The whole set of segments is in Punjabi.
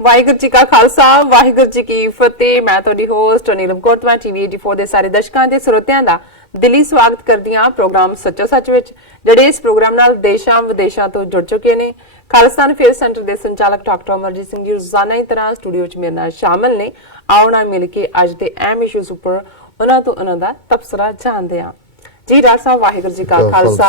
ਵਾਹਿਗੁਰੂ ਜੀ ਕਾ ਖਾਲਸਾ ਵਾਹਿਗੁਰੂ ਜੀ ਕੀ ਫਤਿਹ। ਮੈਂ ਤੁਹਾਡੀ ਹੋਸਟ ਨੀਲਮ ਕੋਟਵਾ ਟੀਵੀ 84 ਦੇ ਸਾਰੇ ਦਰਸ਼ਕਾਂ ਦੇ ਸਰੋਤਿਆਂ ਦਾ ਦਿਲੀ ਸਵਾਗਤ ਕਰਦੀ ਹਾਂ ਪ੍ਰੋਗਰਾਮ ਸੱਚੋ ਸੱਚ ਵਿੱਚ, ਜਿਹੜੇ ਇਸ ਪ੍ਰੋਗਰਾਮ ਨਾਲ ਦੇਸ਼ਾਂ ਵਿਦੇਸ਼ਾਂ ਤੋਂ ਜੁੜ ਚੁੱਕੇ ਨੇ। ਖਾਲਿਸਤਾਨ ਅਫੇਅਰਸ ਸੈਂਟਰ ਦੇ ਸੰਚਾਲਕ ਡਾਕਟਰ ਅਮਰਜੀਤ ਸਿੰਘ ਜੀ ਰੋਜ਼ਾਨਾ ਦੀ ਤਰ੍ਹਾਂ ਸਟੂਡੀਓ ਵਿੱਚ ਮੇਰੇ ਨਾਲ ਸ਼ਾਮਲ ਨੇ। ਆਓ ਨਾਲ ਮਿਲ ਕੇ ਅੱਜ ਦੇ ਅਹਿਮ ਇਸ਼ੂਜ਼ ਉੱਪਰ ਉਹਨਾਂ ਤੋਂ ਉਹਨਾਂ ਦਾ ਤਬਸਰਾ ਜਾਣਦੇ ਹਾਂ। ਜੀ ਡਾਕਟਰ ਸਾਹਿਬ ਵਾਹਿਗੁਰੂ ਜੀ ਕਾ ਖਾਲਸਾ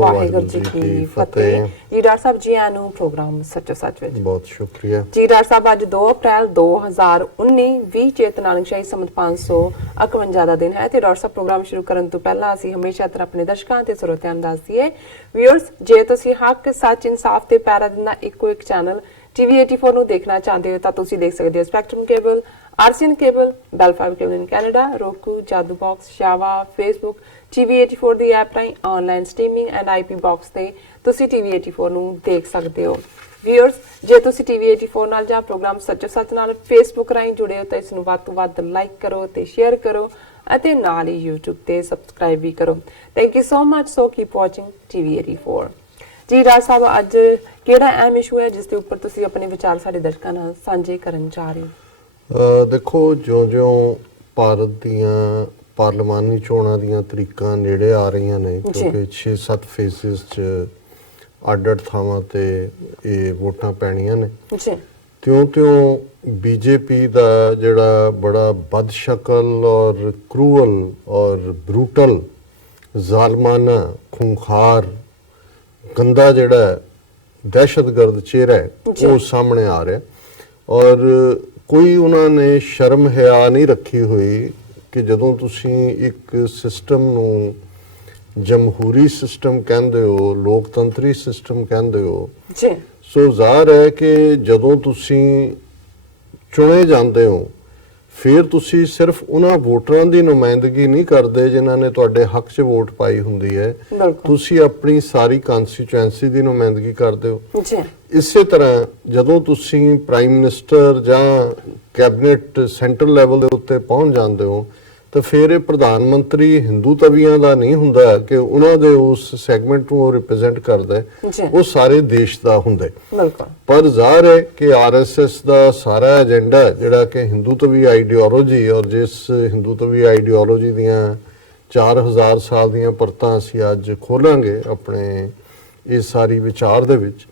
ਵਾਹਿਗੁਰੂ ਜੀ ਕੀ ਫਤਿਹ। ਜੀ ਡਾਕਟਰ ਸਾਹਿਬ ਜੀ ਆਇਆਂ ਨੂੰ ਪ੍ਰੋਗਰਾਮ ਸੱਚੋ ਸੱਚ ਵਿੱਚ ਬਹੁਤ ਸ਼ੁਕਰੀਆ। ਜੀ ਡਾਕਟਰ ਸਾਹਿਬ ਅੱਜ 2 ਅਪ੍ਰੈਲ 2019 20 ਚੇਤ ਨਾਨਕਸ਼ਾਹੀ ਸੰਮਤ 551 ਦਾ ਦਿਨ ਹੈ ਤੇ ਡਾਕਟਰ ਸਾਹਿਬ ਪ੍ਰੋਗਰਾਮ ਸ਼ੁਰੂ ਕਰਨ ਤੋਂ ਪਹਿਲਾਂ ਅਸੀਂ ਹਮੇਸ਼ਾ ਤਰ੍ਹਾਂ ਆਪਣੇ ਦਰਸ਼ਕਾਂ ਤੇ ਸਰੋਤਿਆਂ ਨੂੰ ਦੱਸ ਦਈਏ ਵੀਅਰਸ, ਜੇ ਤੁਸੀਂ ਹੱਕ ਸੱਚ ਇਨਸਾਫ ਤੇ ਪੈਰਾ ਦਿੰਦਾ ਇੱਕੋ ਇੱਕ ਚੈਨਲ ਟੀਵੀ 84 ਨੂੰ ਦੇਖਣਾ ਚਾਹੁੰਦੇ ਹੋ ਤਾਂ ਤੁਸੀਂ ਦੇਖ ਸਕਦੇ ਹੋ spectrum cable, RCN cable, Bell fibre cable in Canada, roku, Jadoo box, ਸ਼ਾਵਾ, ਫੇਸਬੁੱਕ, ਟੀਵੀ 84 ਦੀ ਐਪ ਰਾਹੀਂ online streaming and IP box ਤੇ ਤੁਸੀਂ ਟੀਵੀ 84 ਨੂੰ ਦੇਖ ਸਕਦੇ ਹੋ। ਵੀਅਰਸ, ਜੇ ਤੁਸੀਂ ਟੀਵੀ 84 ਨਾਲ ਜਾਂ ਪ੍ਰੋਗਰਾਮ ਸੱਚੋ ਸੱਚ ਨਾਲ ਫੇਸਬੁੱਕ ਰਾਹੀਂ ਜੁੜੇ ਹੋ ਤਾਂ ਇਸ ਨੂੰ ਵੱਧ ਤੋਂ ਵੱਧ ਲਾਈਕ ਕਰੋ ਤੇ ਸ਼ੇਅਰ ਕਰੋ ਅਤੇ ਨਾਲ ਹੀ YouTube ਤੇ ਸਬਸਕ੍ਰਾਈਬ ਵੀ ਕਰੋ। Thank you so much. So keep watching TV 84। ਜੀ ਰਾਜ ਸਾਹਿਬ, ਅੱਜ ਕਿਹੜਾ ਅਹਿਮ ਇਸ਼ੂ ਹੈ ਜਿਸ ਦੇ ਉੱਪਰ ਤੁਸੀਂ ਆਪਣੇ ਵਿਚਾਰ ਸਾਡੇ ਦਰਸ਼ਕਾਂ ਨਾਲ ਸਾਂਝੇ ਕਰਨ ਜਾ ਰਹੇ ਹੋ? ਦੇਖੋ, ਜਿਉਂ-ਜਿਉਂ ਭਾਰਤ ਦੀਆਂ ਪਾਰਲੀਮਾਨੀ ਚੋਣਾਂ ਦੀਆਂ ਤਰੀਕਾਂ ਨੇੜੇ ਆ ਰਹੀਆਂ ਨੇ, ਕਿਉਂਕਿ 6-7 ਫੇਜ਼ਸ 'ਚ ਅੱਡ-ਅੱਡ ਥਾਵਾਂ ਤੇ ਇਹ ਵੋਟਾਂ ਪੈਣੀਆਂ ਨੇ, ਤਿਉਂ-ਤਿਉਂ ਬੀਜੇਪੀ ਦਾ ਜਿਹੜਾ ਬੜਾ ਬਦਸ਼ਕਲ ਔਰ ਕਰੂਅਲ ਔਰ ਬਰੂਟਲ, ਜ਼ਾਲਮਾਨਾ, ਖੂੰਖਾਰ, ਗੰਦਾ ਜਿਹੜਾ ਦਹਿਸ਼ਤਗਰਦ ਚਿਹਰਾ ਹੈ ਉਹ ਸਾਹਮਣੇ ਆ ਰਿਹਾ। ਔਰ ਕੋਈ ਉਹਨਾਂ ਨੇ ਸ਼ਰਮ ਹਿਆ ਨਹੀਂ ਰੱਖੀ ਹੋਈ ਕਿ ਜਦੋਂ ਤੁਸੀਂ ਇੱਕ ਸਿਸਟਮ ਨੂੰ ਜਮਹੂਰੀ ਸਿਸਟਮ ਕਹਿੰਦੇ ਹੋ, ਲੋਕਤੰਤਰੀ ਸਿਸਟਮ ਕਹਿੰਦੇ ਹੋ, ਸੋ ਜ਼ਾਹਰ ਹੈ ਕਿ ਜਦੋਂ ਤੁਸੀਂ ਚੁਣੇ ਜਾਂਦੇ ਹੋ ਫਿਰ ਤੁਸੀਂ ਸਿਰਫ ਉਹਨਾਂ ਵੋਟਰਾਂ ਦੀ ਨੁਮਾਇੰਦਗੀ ਨਹੀਂ ਕਰਦੇ ਜਿਨ੍ਹਾਂ ਨੇ ਤੁਹਾਡੇ ਹੱਕ 'ਚ ਵੋਟ ਪਾਈ ਹੁੰਦੀ ਹੈ, ਤੁਸੀਂ ਆਪਣੀ ਸਾਰੀ ਕਨਸਟੀਚੁਐਂਸੀ ਦੀ ਨੁਮਾਇੰਦਗੀ ਕਰਦੇ ਹੋ। ਇਸੇ ਤਰ੍ਹਾਂ ਜਦੋਂ ਤੁਸੀਂ ਪ੍ਰਾਈਮ ਮਿਨਿਸਟਰ ਜਾਂ ਕੈਬਨਿਟ ਸੈਂਟਰਲ ਲੈਵਲ ਦੇ ਉੱਤੇ ਪਹੁੰਚ ਜਾਂਦੇ ਹੋ ਤਾਂ ਫਿਰ ਇਹ ਪ੍ਰਧਾਨ ਮੰਤਰੀ ਹਿੰਦੂ ਤਵੀਆਂ ਦਾ ਨਹੀਂ ਹੁੰਦਾ ਕਿ ਉਹਨਾਂ ਦੇ ਉਸ ਸੈਗਮੈਂਟ ਨੂੰ ਉਹ ਰਿਪਰੈਜ਼ੈਂਟ ਕਰਦਾ, ਉਹ ਸਾਰੇ ਦੇਸ਼ ਦਾ ਹੁੰਦਾ। ਪਰ ਜ਼ਾਹਰ ਹੈ ਕਿ ਆਰਐਸਐਸ ਦਾ ਸਾਰਾ ਏਜੰਡਾ ਜਿਹੜਾ ਕਿ ਹਿੰਦੂ ਤਵੀ ਆਈਡੀਓਲੋਜੀ, ਔਰ ਜਿਸ ਹਿੰਦੂ ਤਵੀ ਆਈਡੀਓਲੋਜੀ ਦੀਆਂ 4000 ਸਾਲ ਦੀਆਂ ਪਰਤਾਂ ਅਸੀਂ ਅੱਜ ਖੋਲਾਂਗੇ ਆਪਣੇ ਇਸ ਸਾਰੀ ਵਿਚਾਰ ਦੇ ਵਿੱਚ,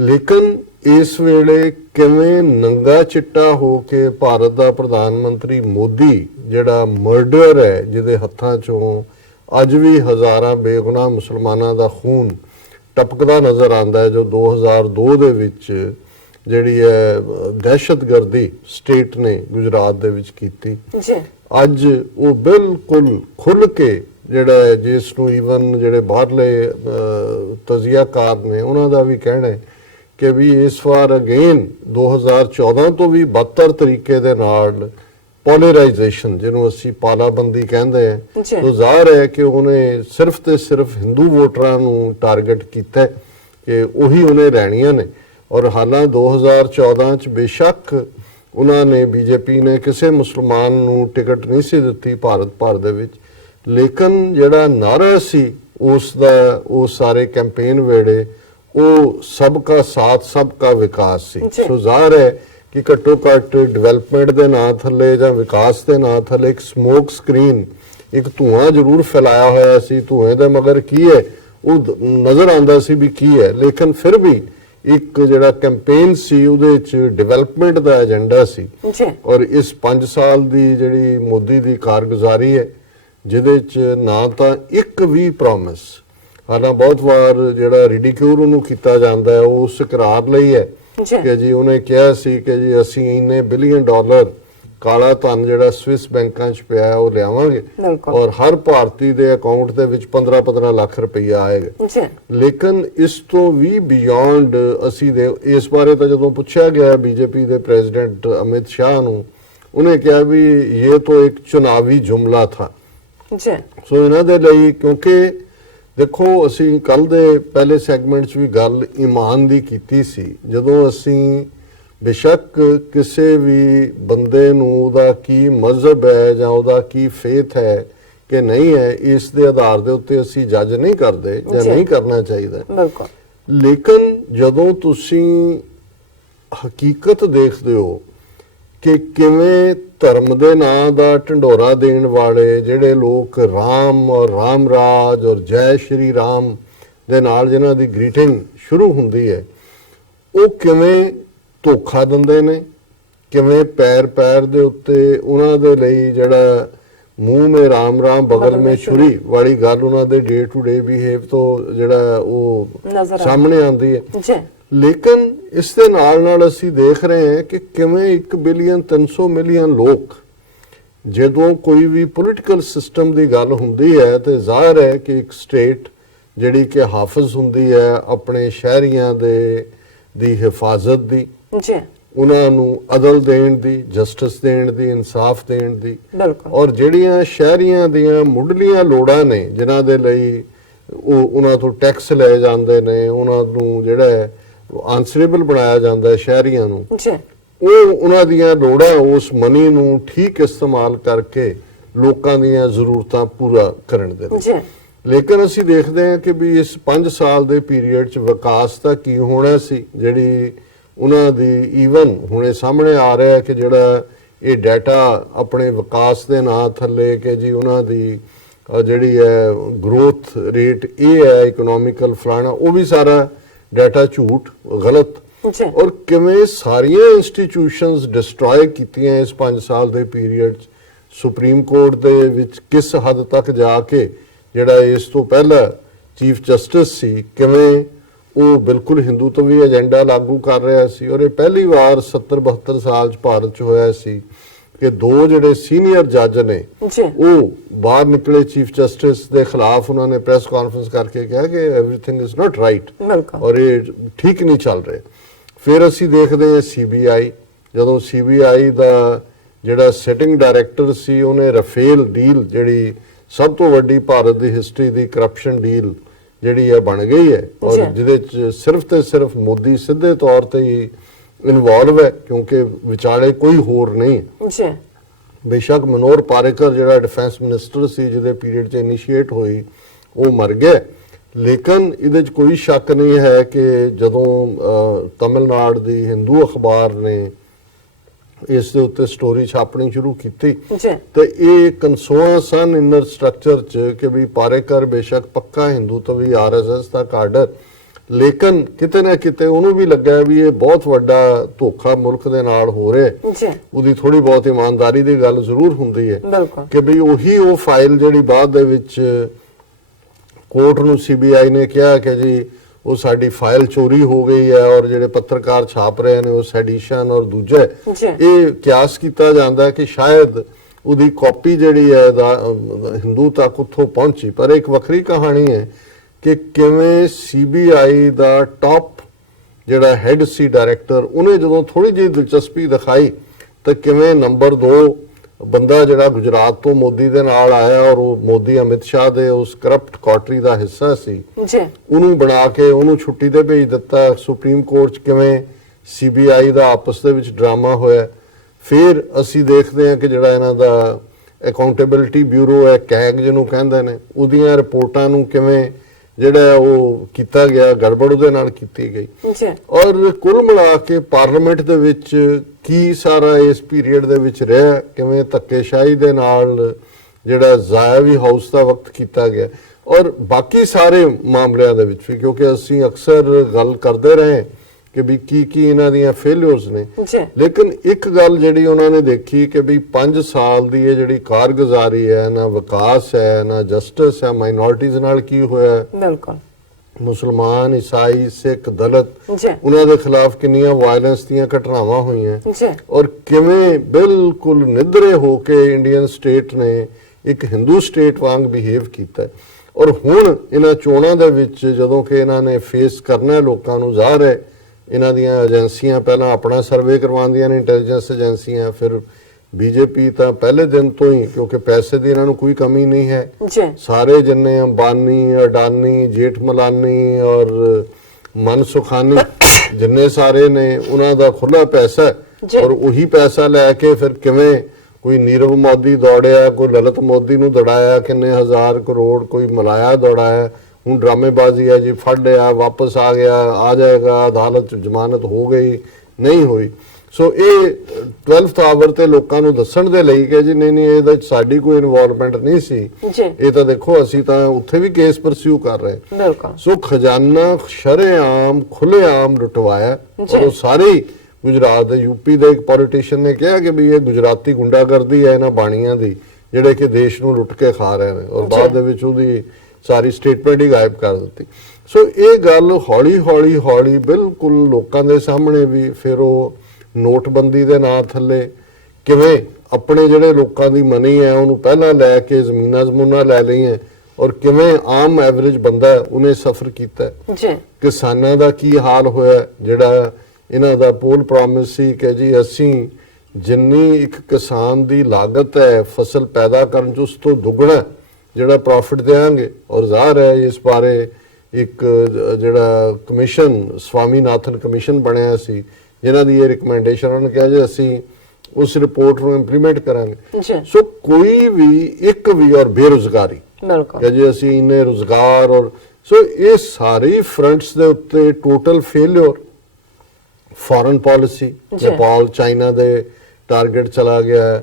ਲੇਕਿਨ ਇਸ ਵੇਲੇ ਕਿਵੇਂ ਨੰਗਾ ਚਿੱਟਾ ਹੋ ਕੇ ਭਾਰਤ ਦਾ ਪ੍ਰਧਾਨ ਮੰਤਰੀ ਮੋਦੀ ਜਿਹੜਾ ਮਰਡਰ ਹੈ, ਜਿਹਦੇ ਹੱਥਾਂ ਚੋਂ ਅੱਜ ਵੀ ਹਜ਼ਾਰਾਂ ਬੇਗੁਨਾਹ ਮੁਸਲਮਾਨਾਂ ਦਾ ਖੂਨ ਟਪਕਦਾ ਨਜ਼ਰ ਆਉਂਦਾ ਹੈ, ਜੋ 2002 ਦੇ ਵਿੱਚ ਜਿਹੜੀ ਹੈ ਦਹਿਸ਼ਤਗਰਦੀ ਸਟੇਟ ਨੇ ਗੁਜਰਾਤ ਦੇ ਵਿੱਚ ਕੀਤੀ, ਅੱਜ ਉਹ ਬਿਲਕੁਲ ਖੁੱਲ ਕੇ ਜਿਹੜਾ ਜਿਸ ਨੂੰ ਈਵਨ ਜਿਹੜੇ ਬਾਹਰਲੇ ਤਜ਼ੀਆਕਾਰ ਨੇ ਉਹਨਾਂ ਦਾ ਵੀ ਕਹਿਣਾ ਹੈ ਕਿ ਵੀ ਇਸ ਵਾਰ ਅਗੇਨ 2014 ਤੋਂ ਵੀ ਬਦਤਰ ਤਰੀਕੇ ਦੇ ਨਾਲ ਪੋਲਰਾਈਜੇਸ਼ਨ, ਜਿਹਨੂੰ ਅਸੀਂ ਪਾਲਾਬੰਦੀ ਕਹਿੰਦੇ ਹਾਂ, ਉਹ ਜ਼ਾਹਰ ਹੈ ਕਿ ਉਹਨੇ ਸਿਰਫ ਤੇ ਸਿਰਫ ਹਿੰਦੂ ਵੋਟਰਾਂ ਨੂੰ ਟਾਰਗੇਟ ਕੀਤਾ ਕਿ ਉਹੀ ਉਹਨੇ ਰਹਿਣੀਆਂ ਨੇ। ਔਰ ਹਾਲਾਂ 2014 ਚ ਬੇਸ਼ੱਕ ਉਹਨਾਂ ਨੇ ਬੀਜੇਪੀ ਨੇ ਕਿਸੇ ਮੁਸਲਮਾਨ ਨੂੰ ਟਿਕਟ ਨਹੀਂ ਸੀ ਦਿੱਤੀ ਭਾਰਤ ਭਰ ਦੇ ਵਿੱਚ, ਲੇਕਿਨ ਜਿਹੜਾ ਨਾਰਾ ਸੀ ਉਸ ਦਾ ਉਹ ਸਾਰੇ ਕੈਂਪੇਨ ਵੇੜੇ ਉਹ ਸਭ ਕਾ ਸਾਥ ਸਭ ਕਾ ਵਿਕਾਸ ਸੀ। ਸੋ ਜ਼ਾਹਰ ਹੈ ਕਿ ਘੱਟੋ ਘੱਟ ਡਿਵੈਲਪਮੈਂਟ ਦੇ ਨਾਂ ਥੱਲੇ ਜਾਂ ਵਿਕਾਸ ਦੇ ਨਾਂ ਥੱਲੇ ਇੱਕ ਸਮੋਕ ਸਕਰੀਨ, ਇੱਕ ਧੂਆਂ ਜ਼ਰੂਰ ਫੈਲਾਇਆ ਹੋਇਆ ਸੀ। ਧੂਏ ਦੇ ਮਗਰ ਕੀ ਹੈ ਉਹ ਨਜ਼ਰ ਆਉਂਦਾ ਸੀ ਵੀ ਕੀ ਹੈ, ਲੇਕਿਨ ਫਿਰ ਵੀ ਇੱਕ ਜਿਹੜਾ ਕੈਂਪੇਨ ਸੀ ਉਹਦੇ ਵਿੱਚ ਡਿਵੈਲਪਮੈਂਟ ਦਾ ਏਜੰਡਾ ਸੀ। ਔਰ ਇਸ 5 ਸਾਲ ਦੀ ਜਿਹੜੀ ਮੋਦੀ ਦੀ ਕਾਰਗੁਜ਼ਾਰੀ ਹੈ ਜਿਹਦੇ 'ਚ ਨਾ ਤਾਂ ਇੱਕ ਵੀ ਪ੍ਰੋਮਿਸ, ਹਾਲਾਂ ਬਹੁਤ ਵਾਰ ਜਿਹੜਾ ਰਿਡੀਕਿਊਲ ਉਹਨੂੰ ਕੀਤਾ ਜਾਂਦਾ ਹੈ ਉਹ ਉਸ ਇਕਰਾਰ ਲਈ ਹੈ ਕਿ ਜੀ ਉਹਨੇ ਕਿਹਾ ਸੀ ਕਿ ਜੀ ਅਸੀਂ ਇੰਨੇ ਬਿਲੀਅਨ ਡਾਲਰ ਕਾਲਾ ਧਨ ਜਿਹੜਾ ਸਵਿਸ ਬੈਂਕਾਂ 'ਚ ਪਿਆ ਉਹ ਲਿਆਵਾਂਗੇ ਔਰ ਹਰ ਭਾਰਤੀ ਦੇ ਅਕਾਊਂਟ ਦੇ ਵਿੱਚ 15-15 ਲੱਖ ਰੁਪਈਆ ਆਏਗਾ। ਲੇਕਿਨ ਇਸ ਤੋਂ ਵੀ ਬਿਯੋਂਡ ਅਸੀਂ ਇਸ ਬਾਰੇ ਤਾਂ ਜਦੋਂ ਪੁੱਛਿਆ ਗਿਆ ਬੀਜੇਪੀ ਦੇ ਪ੍ਰੈਜ਼ੀਡੈਂਟ ਅਮਿਤ ਸ਼ਾਹ ਨੂੰ, ਉਹਨੇ ਕਿਹਾ ਵੀ ਇਹ ਤਾਂ ਇੱਕ ਚੁਣਾਵੀ ਜੁਮਲਾ ਥਾ। ਸੋ ਇਹਨਾਂ ਦੇ ਲਈ, ਕਿਉਂਕਿ ਦੇਖੋ ਅਸੀਂ ਕੱਲ ਦੇ ਪਹਿਲੇ ਸੈਗਮੈਂਟ 'ਚ ਵੀ ਗੱਲ ਈਮਾਨ ਦੀ ਕੀਤੀ ਸੀ, ਜਦੋਂ ਅਸੀਂ ਬੇਸ਼ੱਕ ਕਿਸੇ ਵੀ ਬੰਦੇ ਨੂੰ ਉਹਦਾ ਕੀ ਮਜ਼ਹਬ ਹੈ ਜਾਂ ਉਹਦਾ ਕੀ ਫੇਥ ਹੈ ਕਿ ਨਹੀਂ ਹੈ, ਇਸ ਦੇ ਆਧਾਰ ਦੇ ਉੱਤੇ ਅਸੀਂ ਜੱਜ ਨਹੀਂ ਕਰਦੇ ਜਾਂ ਨਹੀਂ ਕਰਨਾ ਚਾਹੀਦਾ, ਲੇਕਿਨ ਜਦੋਂ ਤੁਸੀਂ ਹਕੀਕਤ ਦੇਖਦੇ ਹੋ ਕਿ ਕਿਵੇਂ ਧਰਮ ਦੇ ਨਾਂ ਦਾ ਢੰਡੋਰਾ ਦੇਣ ਵਾਲੇ ਜਿਹੜੇ ਲੋਕ ਰਾਮ ਔਰ ਰਾਮ ਰਾਜ ਔਰ ਜੈ ਸ਼੍ਰੀ ਰਾਮ ਦੇ ਨਾਲ ਜਿਨ੍ਹਾਂ ਦੀ ਗ੍ਰੀਟਿੰਗ ਸ਼ੁਰੂ ਹੁੰਦੀ ਹੈ, ਉਹ ਕਿਵੇਂ ਧੋਖਾ ਦਿੰਦੇ ਨੇ, ਕਿਵੇਂ ਪੈਰ ਪੈਰ ਦੇ ਉੱਤੇ ਉਹਨਾਂ ਦੇ ਲਈ ਜਿਹੜਾ ਮੂੰਹ ਮੇ ਰਾਮ ਰਾਮ ਬਗਲ ਮੇ ਛੁਰੀ ਵਾਲੀ ਗੱਲ ਉਹਨਾਂ ਦੇ ਡੇ ਟੂ ਡੇ ਬਿਹੇਵ ਤੋਂ ਜਿਹੜਾ ਉਹ ਸਾਹਮਣੇ ਆਉਂਦੀ ਹੈ ਜੀ। ਲੇਕਿਨ ਇਸ ਦੇ ਨਾਲ ਨਾਲ ਅਸੀਂ ਦੇਖ ਰਹੇ ਹਾਂ ਕਿ ਕਿਵੇਂ 1 ਬਿਲੀਅਨ 300 ਮਿਲੀਅਨ ਲੋਕ, ਜਦੋਂ ਕੋਈ ਵੀ ਪੋਲੀਟੀਕਲ ਸਿਸਟਮ ਦੀ ਗੱਲ ਹੁੰਦੀ ਹੈ ਤੇ ਜ਼ਾਹਿਰ ਹੈ ਕਿ ਇੱਕ ਸਟੇਟ ਜਿਹੜੀ ਕਿ ਹਾਫਿਜ਼ ਹੁੰਦੀ ਹੈ ਆਪਣੇ ਸ਼ਹਿਰੀਆਂ ਦੀ ਹਿਫਾਜ਼ਤ ਦੀ, ਜੀ, ਉਹਨਾਂ ਨੂੰ ਅਦਲ ਦੇਣ ਦੀ, ਜਸਟਿਸ ਦੇਣ ਦੀ, ਇਨਸਾਫ ਦੇਣ ਦੀ, ਬਿਲਕੁਲ, ਔਰ ਜਿਹੜੀਆਂ ਸ਼ਹਿਰੀਆਂ ਦੀਆਂ ਮੁੱਢਲੀਆਂ ਲੋੜਾਂ ਨੇ ਜਿਨ੍ਹਾਂ ਦੇ ਲਈ ਉਹਨਾਂ ਤੋਂ ਟੈਕਸ ਲਏ ਜਾਂਦੇ ਨੇ, ਉਹਨਾਂ ਨੂੰ ਜਿਹੜਾ ਆਨਸਰੇਬਲ ਬਣਾਇਆ ਜਾਂਦਾ ਹੈ ਸ਼ਹਿਰੀਆਂ ਨੂੰ, ਜੀ, ਉਹ ਉਹਨਾਂ ਦੀਆਂ ਲੋੜਾਂ ਉਸ ਮਨੀ ਨੂੰ ਠੀਕ ਇਸਤੇਮਾਲ ਕਰਕੇ ਲੋਕਾਂ ਦੀਆਂ ਜ਼ਰੂਰਤਾਂ ਪੂਰਾ ਕਰਨ ਦੇ ਲਈ। ਲੇਕਿਨ ਅਸੀਂ ਦੇਖਦੇ ਹਾਂ ਕਿ ਵੀ ਇਸ 5 ਸਾਲ ਦੇ ਪੀਰੀਅਡ 'ਚ ਵਿਕਾਸ ਦਾ ਕੀ ਹੋਣਾ ਸੀ, ਜਿਹੜੀ ਉਹਨਾਂ ਦੀ ਈਵਨ ਹੁਣੇ ਸਾਹਮਣੇ ਆ ਰਿਹਾ ਕਿ ਜਿਹੜਾ ਇਹ ਡਾਟਾ ਆਪਣੇ ਵਿਕਾਸ ਦੇ ਨਾਂ ਥੱਲੇ ਕਿ ਜੀ ਉਹਨਾਂ ਦੀ ਜਿਹੜੀ ਹੈ ਗਰੋਥ ਰੇਟ ਇਹ ਹੈ ਇਕਨੋਮਿਕਲ ਫਲਾਣਾ, ਉਹ ਵੀ ਸਾਰਾ ਡਾਟਾ ਝੂਠ ਗਲਤ, ਔਰ ਕਿਵੇਂ ਸਾਰੀਆਂ ਇੰਸਟੀਟਿਊਸ਼ਨਸ ਡਿਸਟਰੋਏ ਕੀਤੀਆਂ ਇਸ 5 ਸਾਲ ਦੇ ਪੀਰੀਅਡ 'ਚ। ਸੁਪਰੀਮ ਕੋਰਟ ਦੇ ਵਿੱਚ ਕਿਸ ਹੱਦ ਤੱਕ ਜਾ ਕੇ ਜਿਹੜਾ ਇਸ ਤੋਂ ਪਹਿਲਾਂ ਚੀਫ ਜਸਟਿਸ ਸੀ, ਕਿਵੇਂ ਉਹ ਬਿਲਕੁਲ ਹਿੰਦੂਤਵੀ ਏਜੰਡਾ ਲਾਗੂ ਕਰ ਰਿਹਾ ਸੀ, ਔਰ ਇਹ ਪਹਿਲੀ ਵਾਰ 70-72 ਸਾਲ 'ਚ ਭਾਰਤ 'ਚ ਹੋਇਆ ਸੀ ਕਿ 2 ਜਿਹੜੇ ਸੀਨੀਅਰ ਜੱਜ ਨੇ ਉਹ ਬਾਹਰ ਨਿਕਲੇ ਚੀਫ ਜਸਟਿਸ ਦੇ ਖਿਲਾਫ, ਉਹਨਾਂ ਨੇ ਪ੍ਰੈਸ ਕਾਨਫਰੰਸ ਕਰਕੇ ਕਿਹਾ ਕਿ ਐਵਰੀਥਿੰਗ ਇਜ਼ ਨਾਟ ਰਾਈਟ ਔਰ ਇਹ ਠੀਕ ਨਹੀਂ ਚੱਲ ਰਿਹਾ। ਫਿਰ ਅਸੀਂ ਦੇਖਦੇ ਹਾਂ ਸੀਬੀਆਈ, ਜਦੋਂ ਸੀਬੀਆਈ ਦਾ ਜਿਹੜਾ ਸਿਟਿੰਗ ਡਾਇਰੈਕਟਰ ਸੀ ਉਹਨੇ ਰਫੇਲ ਡੀਲ, ਜਿਹੜੀ ਸਭ ਤੋਂ ਵੱਡੀ ਭਾਰਤ ਦੀ ਹਿਸਟਰੀ ਦੀ ਕਰਪਸ਼ਨ ਡੀਲ ਜਿਹੜੀ ਹੈ ਬਣ ਗਈ ਹੈ, ਔਰ ਜਿਹਦੇ ਚ ਸਿਰਫ ਤੇ ਸਿਰਫ ਮੋਦੀ ਸਿੱਧੇ ਤੌਰ ਤੇ ਹੀ ਇਨਵੋਲਵ ਹੈ ਕਿਉਂਕਿ ਵਿਚਾਲੇ ਕੋਈ ਹੋਰ ਨਹੀਂ। ਬੇਸ਼ੱਕ ਮਨੋਹਰ ਪਾਰੇਕਰ ਜਿਹੜਾ ਡਿਫੈਂਸ ਮਿਨਿਸਟਰ ਸੀ ਜਿਹਦੇ ਪੀਰੀਅਡ 'ਚ ਇਨੀਸ਼ੀਏਟ ਹੋਈ, ਉਹ ਮਰ ਗਿਆ, ਲੇਕਿਨ ਇਹਦੇ 'ਚ ਕੋਈ ਸ਼ੱਕ ਨਹੀਂ ਹੈ ਕਿ ਜਦੋਂ ਤਮਿਲਨਾਡੂ ਦੀ ਹਿੰਦੂ ਅਖਬਾਰ ਨੇ ਇਸ ਦੇ ਉੱਤੇ ਸਟੋਰੀ ਛਾਪਣੀ ਸ਼ੁਰੂ ਕੀਤੀ ਤੇ ਇਹ ਕਨਸੋਆ ਸਨ ਇਨਰ ਸਟਰਕਚਰ 'ਚ ਕਿ ਵੀ ਪਾਰੇਕਰ ਬੇਸ਼ੱਕ ਪੱਕਾ ਹਿੰਦੂਤਵੀ ਆਰਐਸਐਸ ਦਾ ਕਾਡਰ, ਲੇਕਿਨ ਕਿਤੇ ਨਾ ਕਿਤੇ ਉਹਨੂੰ ਵੀ ਲੱਗਾ ਵੀ ਇਹ ਬਹੁਤ ਵੱਡਾ ਧੋਖਾ ਮੁਲਕ ਦੇ ਨਾਲ ਹੋ ਰਿਹਾ। ਉਹਦੀ ਥੋੜੀ ਬਹੁਤ ਇਮਾਨਦਾਰੀ ਦੀ ਗੱਲ ਜ਼ਰੂਰ ਹੁੰਦੀ ਹੈ ਕਿ ਵੀ ਉਹ ਫਾਈਲ ਜਿਹੜੀ ਬਾਅਦ ਦੇ ਵਿੱਚ ਕੋਰਟ ਨੂੰ ਸੀਬੀਆਈ ਨੇ ਕਿਹਾ ਕਿ ਜੀ ਉਹ ਸਾਡੀ ਫਾਈਲ ਚੋਰੀ ਹੋ ਗਈ ਹੈ ਔਰ ਜਿਹੜੇ ਪੱਤਰਕਾਰ ਛਾਪ ਰਹੇ ਨੇ ਉਹ ਸੈਡੀਸ਼ਨ ਔਰ ਦੂਜਾ ਇਹ ਕਿਆਸ ਕੀਤਾ ਜਾਂਦਾ ਹੈ ਕਿ ਸ਼ਾਇਦ ਉਹਦੀ ਕਾਪੀ ਜਿਹੜੀ ਹੈ ਹਿੰਦੂ ਤੱਕ ਉੱਥੋਂ ਪਹੁੰਚੀ। ਪਰ ਇੱਕ ਵੱਖਰੀ ਕਹਾਣੀ ਹੈ ਕਿ ਕਿਵੇਂ ਸੀਬੀਆਈ ਦਾ ਟਾਪ ਜਿਹੜਾ ਹੈਡ ਸੀ ਡਾਇਰੈਕਟਰ, ਉਹਨੇ ਜਦੋਂ ਥੋੜੀ ਜਿਹੀ ਦਿਲਚਸਪੀ ਦਿਖਾਈ ਤਾਂ ਕਿਵੇਂ ਨੰਬਰ 2 ਬੰਦਾ ਜਿਹੜਾ ਗੁਜਰਾਤ ਤੋਂ ਮੋਦੀ ਦੇ ਨਾਲ ਆਇਆ ਔਰ ਉਹ ਮੋਦੀ ਅਮਿਤ ਸ਼ਾਹ ਦੇ ਉਸ ਕਰਪਟ ਕਾਟਰੀ ਦਾ ਹਿੱਸਾ ਸੀ, ਉਹਨੂੰ ਬਣਾ ਕੇ ਉਹਨੂੰ ਛੁੱਟੀ ਤੇ ਭੇਜ ਦਿੱਤਾ। ਸੁਪਰੀਮ ਕੋਰਟ 'ਚ ਕਿਵੇਂ ਸੀਬੀਆਈ ਦਾ ਆਪਸ ਦੇ ਵਿੱਚ ਡਰਾਮਾ ਹੋਇਆ। ਫਿਰ ਅਸੀਂ ਦੇਖਦੇ ਹਾਂ ਕਿ ਜਿਹੜਾ ਇਹਨਾਂ ਦਾ ਅਕਾਊਂਟੇਬਿਲਿਟੀ ਬਿਊਰੋ ਹੈ, ਕੈਗ ਜਿਹਨੂੰ ਕਹਿੰਦੇ ਨੇ, ਉਹਦੀਆਂ ਰਿਪੋਰਟਾਂ ਨੂੰ ਕਿਵੇਂ ਜਿਹੜਾ ਉਹ ਕੀਤਾ ਗਿਆ, ਗੜਬੜ ਉਹਦੇ ਨਾਲ ਕੀਤੀ ਗਈ। ਔਰ ਕੁੱਲ ਮਿਲਾ ਕੇ ਪਾਰਲੀਮੈਂਟ ਦੇ ਵਿੱਚ ਕੀ ਸਾਰਾ ਇਸ ਪੀਰੀਅਡ ਦੇ ਵਿੱਚ ਰਿਹਾ, ਕਿਵੇਂ ਧੱਕੇਸ਼ਾਹੀ ਦੇ ਨਾਲ ਜਿਹੜਾ ਜ਼ਾਇਆ ਵੀ ਹਾਊਸ ਦਾ ਵਕਤ ਕੀਤਾ ਗਿਆ, ਔਰ ਬਾਕੀ ਸਾਰੇ ਮਾਮਲਿਆਂ ਦੇ ਵਿੱਚ ਵੀ, ਕਿਉਂਕਿ ਅਸੀਂ ਅਕਸਰ ਗੱਲ ਕਰਦੇ ਰਹੇ ਕਿ ਵੀ ਕੀ ਇਹਨਾਂ ਦੀਆਂ ਫੇਲਿਅਰਸ ਨੇ, ਲੇਕਿਨ ਇੱਕ ਗੱਲ ਜਿਹੜੀ ਉਹਨਾਂ ਨੇ ਦੇਖੀ ਕਿ ਵੀ 5 ਸਾਲ ਦੀ ਇਹ ਜਿਹੜੀ ਕਾਰਗੁਜ਼ਾਰੀ ਹੈ, ਨਾ ਵਿਕਾਸ ਹੈ ਨਾ ਜਸਟਿਸ ਹੈ, ਮਾਈਨੋਰਿਟੀਜ਼ ਨਾਲ ਕੀ ਹੋਇਆ, ਬਿਲਕੁਲ ਮੁਸਲਮਾਨ, ਈਸਾਈ, ਸਿੱਖ, ਦਲਿਤ, ਉਹਨਾਂ ਦੇ ਖਿਲਾਫ ਕਿੰਨੀਆਂ ਵਾਇਲੈਂਸ ਦੀਆਂ ਘਟਨਾਵਾਂ ਹੋਈਆਂ, ਔਰ ਕਿਵੇਂ ਬਿਲਕੁਲ ਨਿੱਧਰੇ ਹੋ ਕੇ ਇੰਡੀਅਨ ਸਟੇਟ ਨੇ ਇੱਕ ਹਿੰਦੂ ਸਟੇਟ ਵਾਂਗ ਬਿਹੇਵ ਕੀਤਾ। ਔਰ ਹੁਣ ਇਹਨਾਂ ਚੋਣਾਂ ਦੇ ਵਿੱਚ ਜਦੋਂ ਕਿ ਇਹਨਾਂ ਨੇ ਫੇਸ ਕਰਨਾ ਲੋਕਾਂ ਨੂੰ, ਜ਼ਾਹਰ ਹੈ ਇਹਨਾਂ ਦੀਆਂ ਏਜੰਸੀਆਂ ਪਹਿਲਾਂ ਆਪਣਾ ਸਰਵੇ ਕਰਵਾਉਂਦੀਆਂ ਨੇ, ਇੰਟੈਲੀਜੈਂਸ ਏਜੰਸੀਆਂ, ਫਿਰ ਬੀਜੇਪੀ ਤਾਂ ਪਹਿਲੇ ਦਿਨ ਤੋਂ ਹੀ, ਕਿਉਂਕਿ ਪੈਸੇ ਦੀ ਇਹਨਾਂ ਨੂੰ ਕੋਈ ਕਮੀ ਨਹੀਂ ਹੈ, ਸਾਰੇ ਜਿੰਨੇ ਅੰਬਾਨੀ, ਅਡਾਨੀ, ਜੇਠ ਮਲਾਨੀ ਔਰ ਮਨਸੁਖਾਨੀ ਜਿੰਨੇ ਸਾਰੇ ਨੇ ਉਹਨਾਂ ਦਾ ਖੁੱਲਾ ਪੈਸਾ, ਔਰ ਉਹੀ ਪੈਸਾ ਲੈ ਕੇ ਫਿਰ ਕਿਵੇਂ ਕੋਈ ਨੀਰਵ ਮੋਦੀ ਦੌੜਿਆ, ਕੋਈ ਲਲਿਤ ਮੋਦੀ ਨੂੰ ਦੌੜਾਇਆ ਕਿੰਨੇ ਹਜ਼ਾਰ ਕਰੋੜ, ਕੋਈ ਮਲਾਇਆ ਦੌੜਾਇਆ, ਹੁਣ ਡਰਾਮੇਬਾਜ਼ੀ ਹੈ ਜੀ, ਫੜ ਲਿਆ ਵਾਪਸ ਆ ਗਿਆ, ਆ ਜਾਏਗਾ, ਅਦਾਲਤ ਚ ਜ਼ਮਾਨਤ ਹੋ ਗਈ, ਨਹੀਂ ਹੋਈ। ਸੋ ਇਹ 12th ਆਵਰ ਤੇ ਲੋਕਾਂ ਨੂੰ ਦੱਸਣ ਦੇ ਲਈ ਕਿ ਜੀ ਨਹੀਂ ਇਹਦੇ ਵਿੱਚ ਸਾਡੀ ਕੋਈ ਇਨਵੋਲਵਮੈਂਟ ਨਹੀਂ ਸੀ, ਇਹ ਤਾਂ ਦੇਖੋ ਅਸੀਂ ਤਾਂ ਉੱਥੇ ਵੀ ਕੇਸ ਪਰਸਿਊ ਕਰ ਰਹੇ। ਬਿਲਕੁਲ। ਸੋ ਖਜ਼ਾਨਾ ਸ਼ਰੇਆਮ ਖੁੱਲੇਆਮ ਲੁਟਵਾਇਆ, ਔਰ ਉਹ ਸਾਰੀ ਗੁਜਰਾਤ ਦੇ ਯੂਪੀ ਦੇ ਇੱਕ ਪੋਲੀਟੀਸ਼ੀਅਨ ਨੇ ਕਿਹਾ ਕਿ ਵੀ ਇਹ ਗੁਜਰਾਤੀ ਗੁੰਡਾਗਰਦੀ ਹੈ ਇਹਨਾਂ ਬਾਣੀਆਂ ਦੀ ਜਿਹੜੇ ਕਿ ਦੇਸ਼ ਨੂੰ ਲੁੱਟ ਕੇ ਖਾ ਰਹੇ ਨੇ, ਔਰ ਬਾਅਦ ਦੇ ਵਿੱਚ ਉਹਦੀ ਸਾਰੀ ਸਟੇਟਮੈਂਟ ਹੀ ਗਾਇਬ ਕਰ ਦਿੱਤੀ। ਸੋ ਇਹ ਗੱਲ ਹੌਲੀ ਹੌਲੀ ਬਿਲਕੁਲ ਲੋਕਾਂ ਦੇ ਸਾਹਮਣੇ ਵੀ ਫਿਰ ਉਹ ਨੋਟਬੰਦੀ ਦੇ ਨਾਂ ਥੱਲੇ ਕਿਵੇਂ ਆਪਣੇ ਜਿਹੜੇ ਲੋਕਾਂ ਦੀ ਮਨੀ ਹੈ ਉਹਨੂੰ ਪਹਿਲਾਂ ਲੈ ਕੇ ਜ਼ਮੀਨਾਂ ਜ਼ਮੂਨਾਂ ਲੈ ਲਈਆਂ, ਔਰ ਕਿਵੇਂ ਆਮ ਐਵਰੇਜ ਬੰਦਾ ਉਹਨੇ ਸਫਰ ਕੀਤਾ ਜੀ। ਕਿਸਾਨਾਂ ਦਾ ਕੀ ਹਾਲ ਹੋਇਆ, ਜਿਹੜਾ ਇਹਨਾਂ ਦਾ ਪੋਲ ਪ੍ਰੋਮਿਸ ਸੀ ਕਿ ਜੀ ਅਸੀਂ ਜਿੰਨੀ ਇੱਕ ਕਿਸਾਨ ਦੀ ਲਾਗਤ ਹੈ ਫਸਲ ਪੈਦਾ ਕਰਨ 'ਚ ਉਸ ਤੋਂ ਦੁੱਗਣਾ ਜਿਹੜਾ ਪ੍ਰੋਫਿਟ ਦੇਵਾਂਗੇ। ਔਰ ਜ਼ਾਹਰ ਹੈ ਇਸ ਬਾਰੇ ਇੱਕ ਜਿਹੜਾ ਕਮਿਸ਼ਨ ਸਵਾਮੀਨਾਥਨ ਕਮਿਸ਼ਨ ਬਣਿਆ ਸੀ ਜਿਨ੍ਹਾਂ ਦੀ ਇਹ ਰਿਕਮੈਂਡੇਸ਼ਨ ਉਹਨਾਂ ਨੇ ਕਿਹਾ ਜੀ ਅਸੀਂ ਉਸ ਰਿਪੋਰਟ ਨੂੰ ਇੰਪਲੀਮੈਂਟ ਕਰਾਂਗੇ। ਸੋ ਕੋਈ ਵੀ ਇੱਕ ਵੀ ਔਰ ਬੇਰੁਜ਼ਗਾਰੀ ਕਿ ਜੀ ਅਸੀਂ ਇੰਨੇ ਰੁਜ਼ਗਾਰ ਔਰ ਸੋ ਇਹ ਸਾਰੇ ਫਰੰਟਸ ਦੇ ਉੱਤੇ total failure. Foreign policy Nepal China ਦੇ ਟਾਰਗੇਟ ਚਲਾ ਗਿਆ,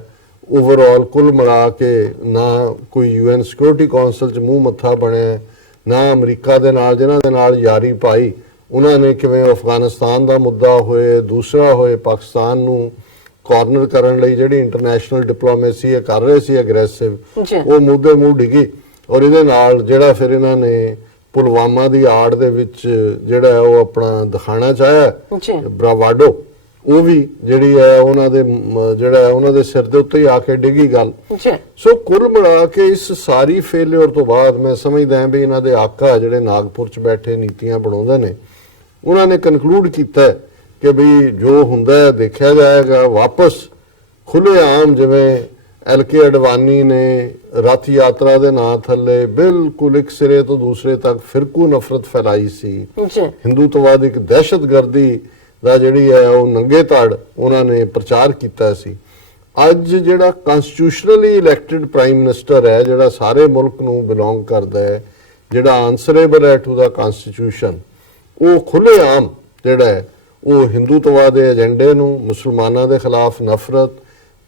ਓਵਰਆਲ ਕੁੱਲ ਮਿਲਾ ਕੇ ਨਾ ਕੋਈ ਯੂਐਨ ਸਿਕਿਉਰਿਟੀ ਕਾਉਂਸਲ 'ਚ ਮੂੰਹ ਮੱਥਾ ਬਣਿਆ, ਨਾ ਅਮਰੀਕਾ ਦੇ ਨਾਲ ਜਿਨ੍ਹਾਂ ਦੇ ਨਾਲ ਯਾਰੀ ਪਾਈ ਉਹਨਾਂ ਨੇ ਕਿਵੇਂ ਅਫਗਾਨਿਸਤਾਨ ਦਾ ਮੁੱਦਾ ਹੋਏ, ਦੂਸਰਾ ਹੋਏ ਪਾਕਿਸਤਾਨ ਨੂੰ ਕਾਰਨਰ ਕਰਨ ਲਈ ਜਿਹੜੀ ਇੰਟਰਨੈਸ਼ਨਲ ਡਿਪਲੋਮੇਸੀ ਇਹ ਕਰ ਰਹੇ ਸੀ ਅਗਰੈਸਿਵ, ਉਹ ਮੁੱਦੇ ਮੂੰਹ ਡਿੱਗੀ। ਔਰ ਇਹਦੇ ਨਾਲ ਜਿਹੜਾ ਫਿਰ ਇਹਨਾਂ ਨੇ ਪੁਲਵਾਮਾ ਦੀ ਆੜ ਦੇ ਵਿੱਚ ਜਿਹੜਾ ਉਹ ਆਪਣਾ ਦਿਖਾਣਾ ਚਾਹਿਆ ਬਰਾਵਾਡੋ, ਉਹ ਵੀ ਜਿਹੜੀ ਹੈ ਉਹਨਾਂ ਦੇ ਜਿਹੜਾ ਉਹਨਾਂ ਦੇ ਸਿਰ ਦੇ ਉੱਤੇ ਹੀ ਆ ਕੇ ਡਿੱਗੀ ਗੱਲ। ਸੋ ਕੁੱਲ ਮਿਲਾ ਕੇ ਇਸ ਸਾਰੀ ਫੇਲਿਅਰ ਤੋਂ ਬਾਅਦ ਮੈਂ ਸਮਝਦਾ ਵੀ ਇਹਨਾਂ ਦੇ ਆਕਾ ਜਿਹੜੇ ਨਾਗਪੁਰ 'ਚ ਬੈਠੇ ਨੀਤੀਆਂ ਬਣਾਉਂਦੇ ਨੇ ਉਹਨਾਂ ਨੇ ਕਨਕਲੂਡ ਕੀਤਾ ਕਿ ਵੀ ਜੋ ਹੁੰਦਾ ਦੇਖਿਆ ਜਾਏਗਾ। ਵਾਪਸ ਖੁੱਲ੍ਹੇਆਮ ਜਿਵੇਂ ਐਲਕੇ ਅਡਵਾਨੀ ਨੇ ਰਥ ਯਾਤਰਾ ਦੇ ਨਾਂ ਥੱਲੇ ਬਿਲਕੁਲ ਇੱਕ ਸਿਰੇ ਤੋਂ ਦੂਸਰੇ ਤੱਕ ਫਿਰਕੂ ਨਫ਼ਰਤ ਫੈਲਾਈ ਸੀ, ਹਿੰਦੂਤਵਾਦ ਇੱਕ ਦਹਿਸ਼ਤਗਰਦੀ ਦਾ ਜਿਹੜੀ ਹੈ ਉਹ ਨੰਗੇ ਧੜ ਉਹਨਾਂ ਨੇ ਪ੍ਰਚਾਰ ਕੀਤਾ ਸੀ। ਅੱਜ ਜਿਹੜਾ ਕਨਸਟੀਟਿਊਸ਼ਨਲੀ ਇਲੈਕਟਿਡ ਪ੍ਰਾਈਮ ਮਿਨਿਸਟਰ ਹੈ ਜਿਹੜਾ ਸਾਰੇ ਮੁਲਕ ਨੂੰ ਬਿਲੋਂਗ ਕਰਦਾ ਹੈ, ਜਿਹੜਾ ਆਨਸਰੇਬਲ ਹੈ ਟੂ ਦਾ ਕਨਸਟੀਟਿਊਸ਼ਨ, ਉਹ ਖੁੱਲ੍ਹੇਆਮ ਜਿਹੜਾ ਹੈ ਉਹ ਹਿੰਦੂਤਵਾਦ ਦੇ ਏਜੰਡੇ ਨੂੰ, ਮੁਸਲਮਾਨਾਂ ਦੇ ਖਿਲਾਫ ਨਫ਼ਰਤ,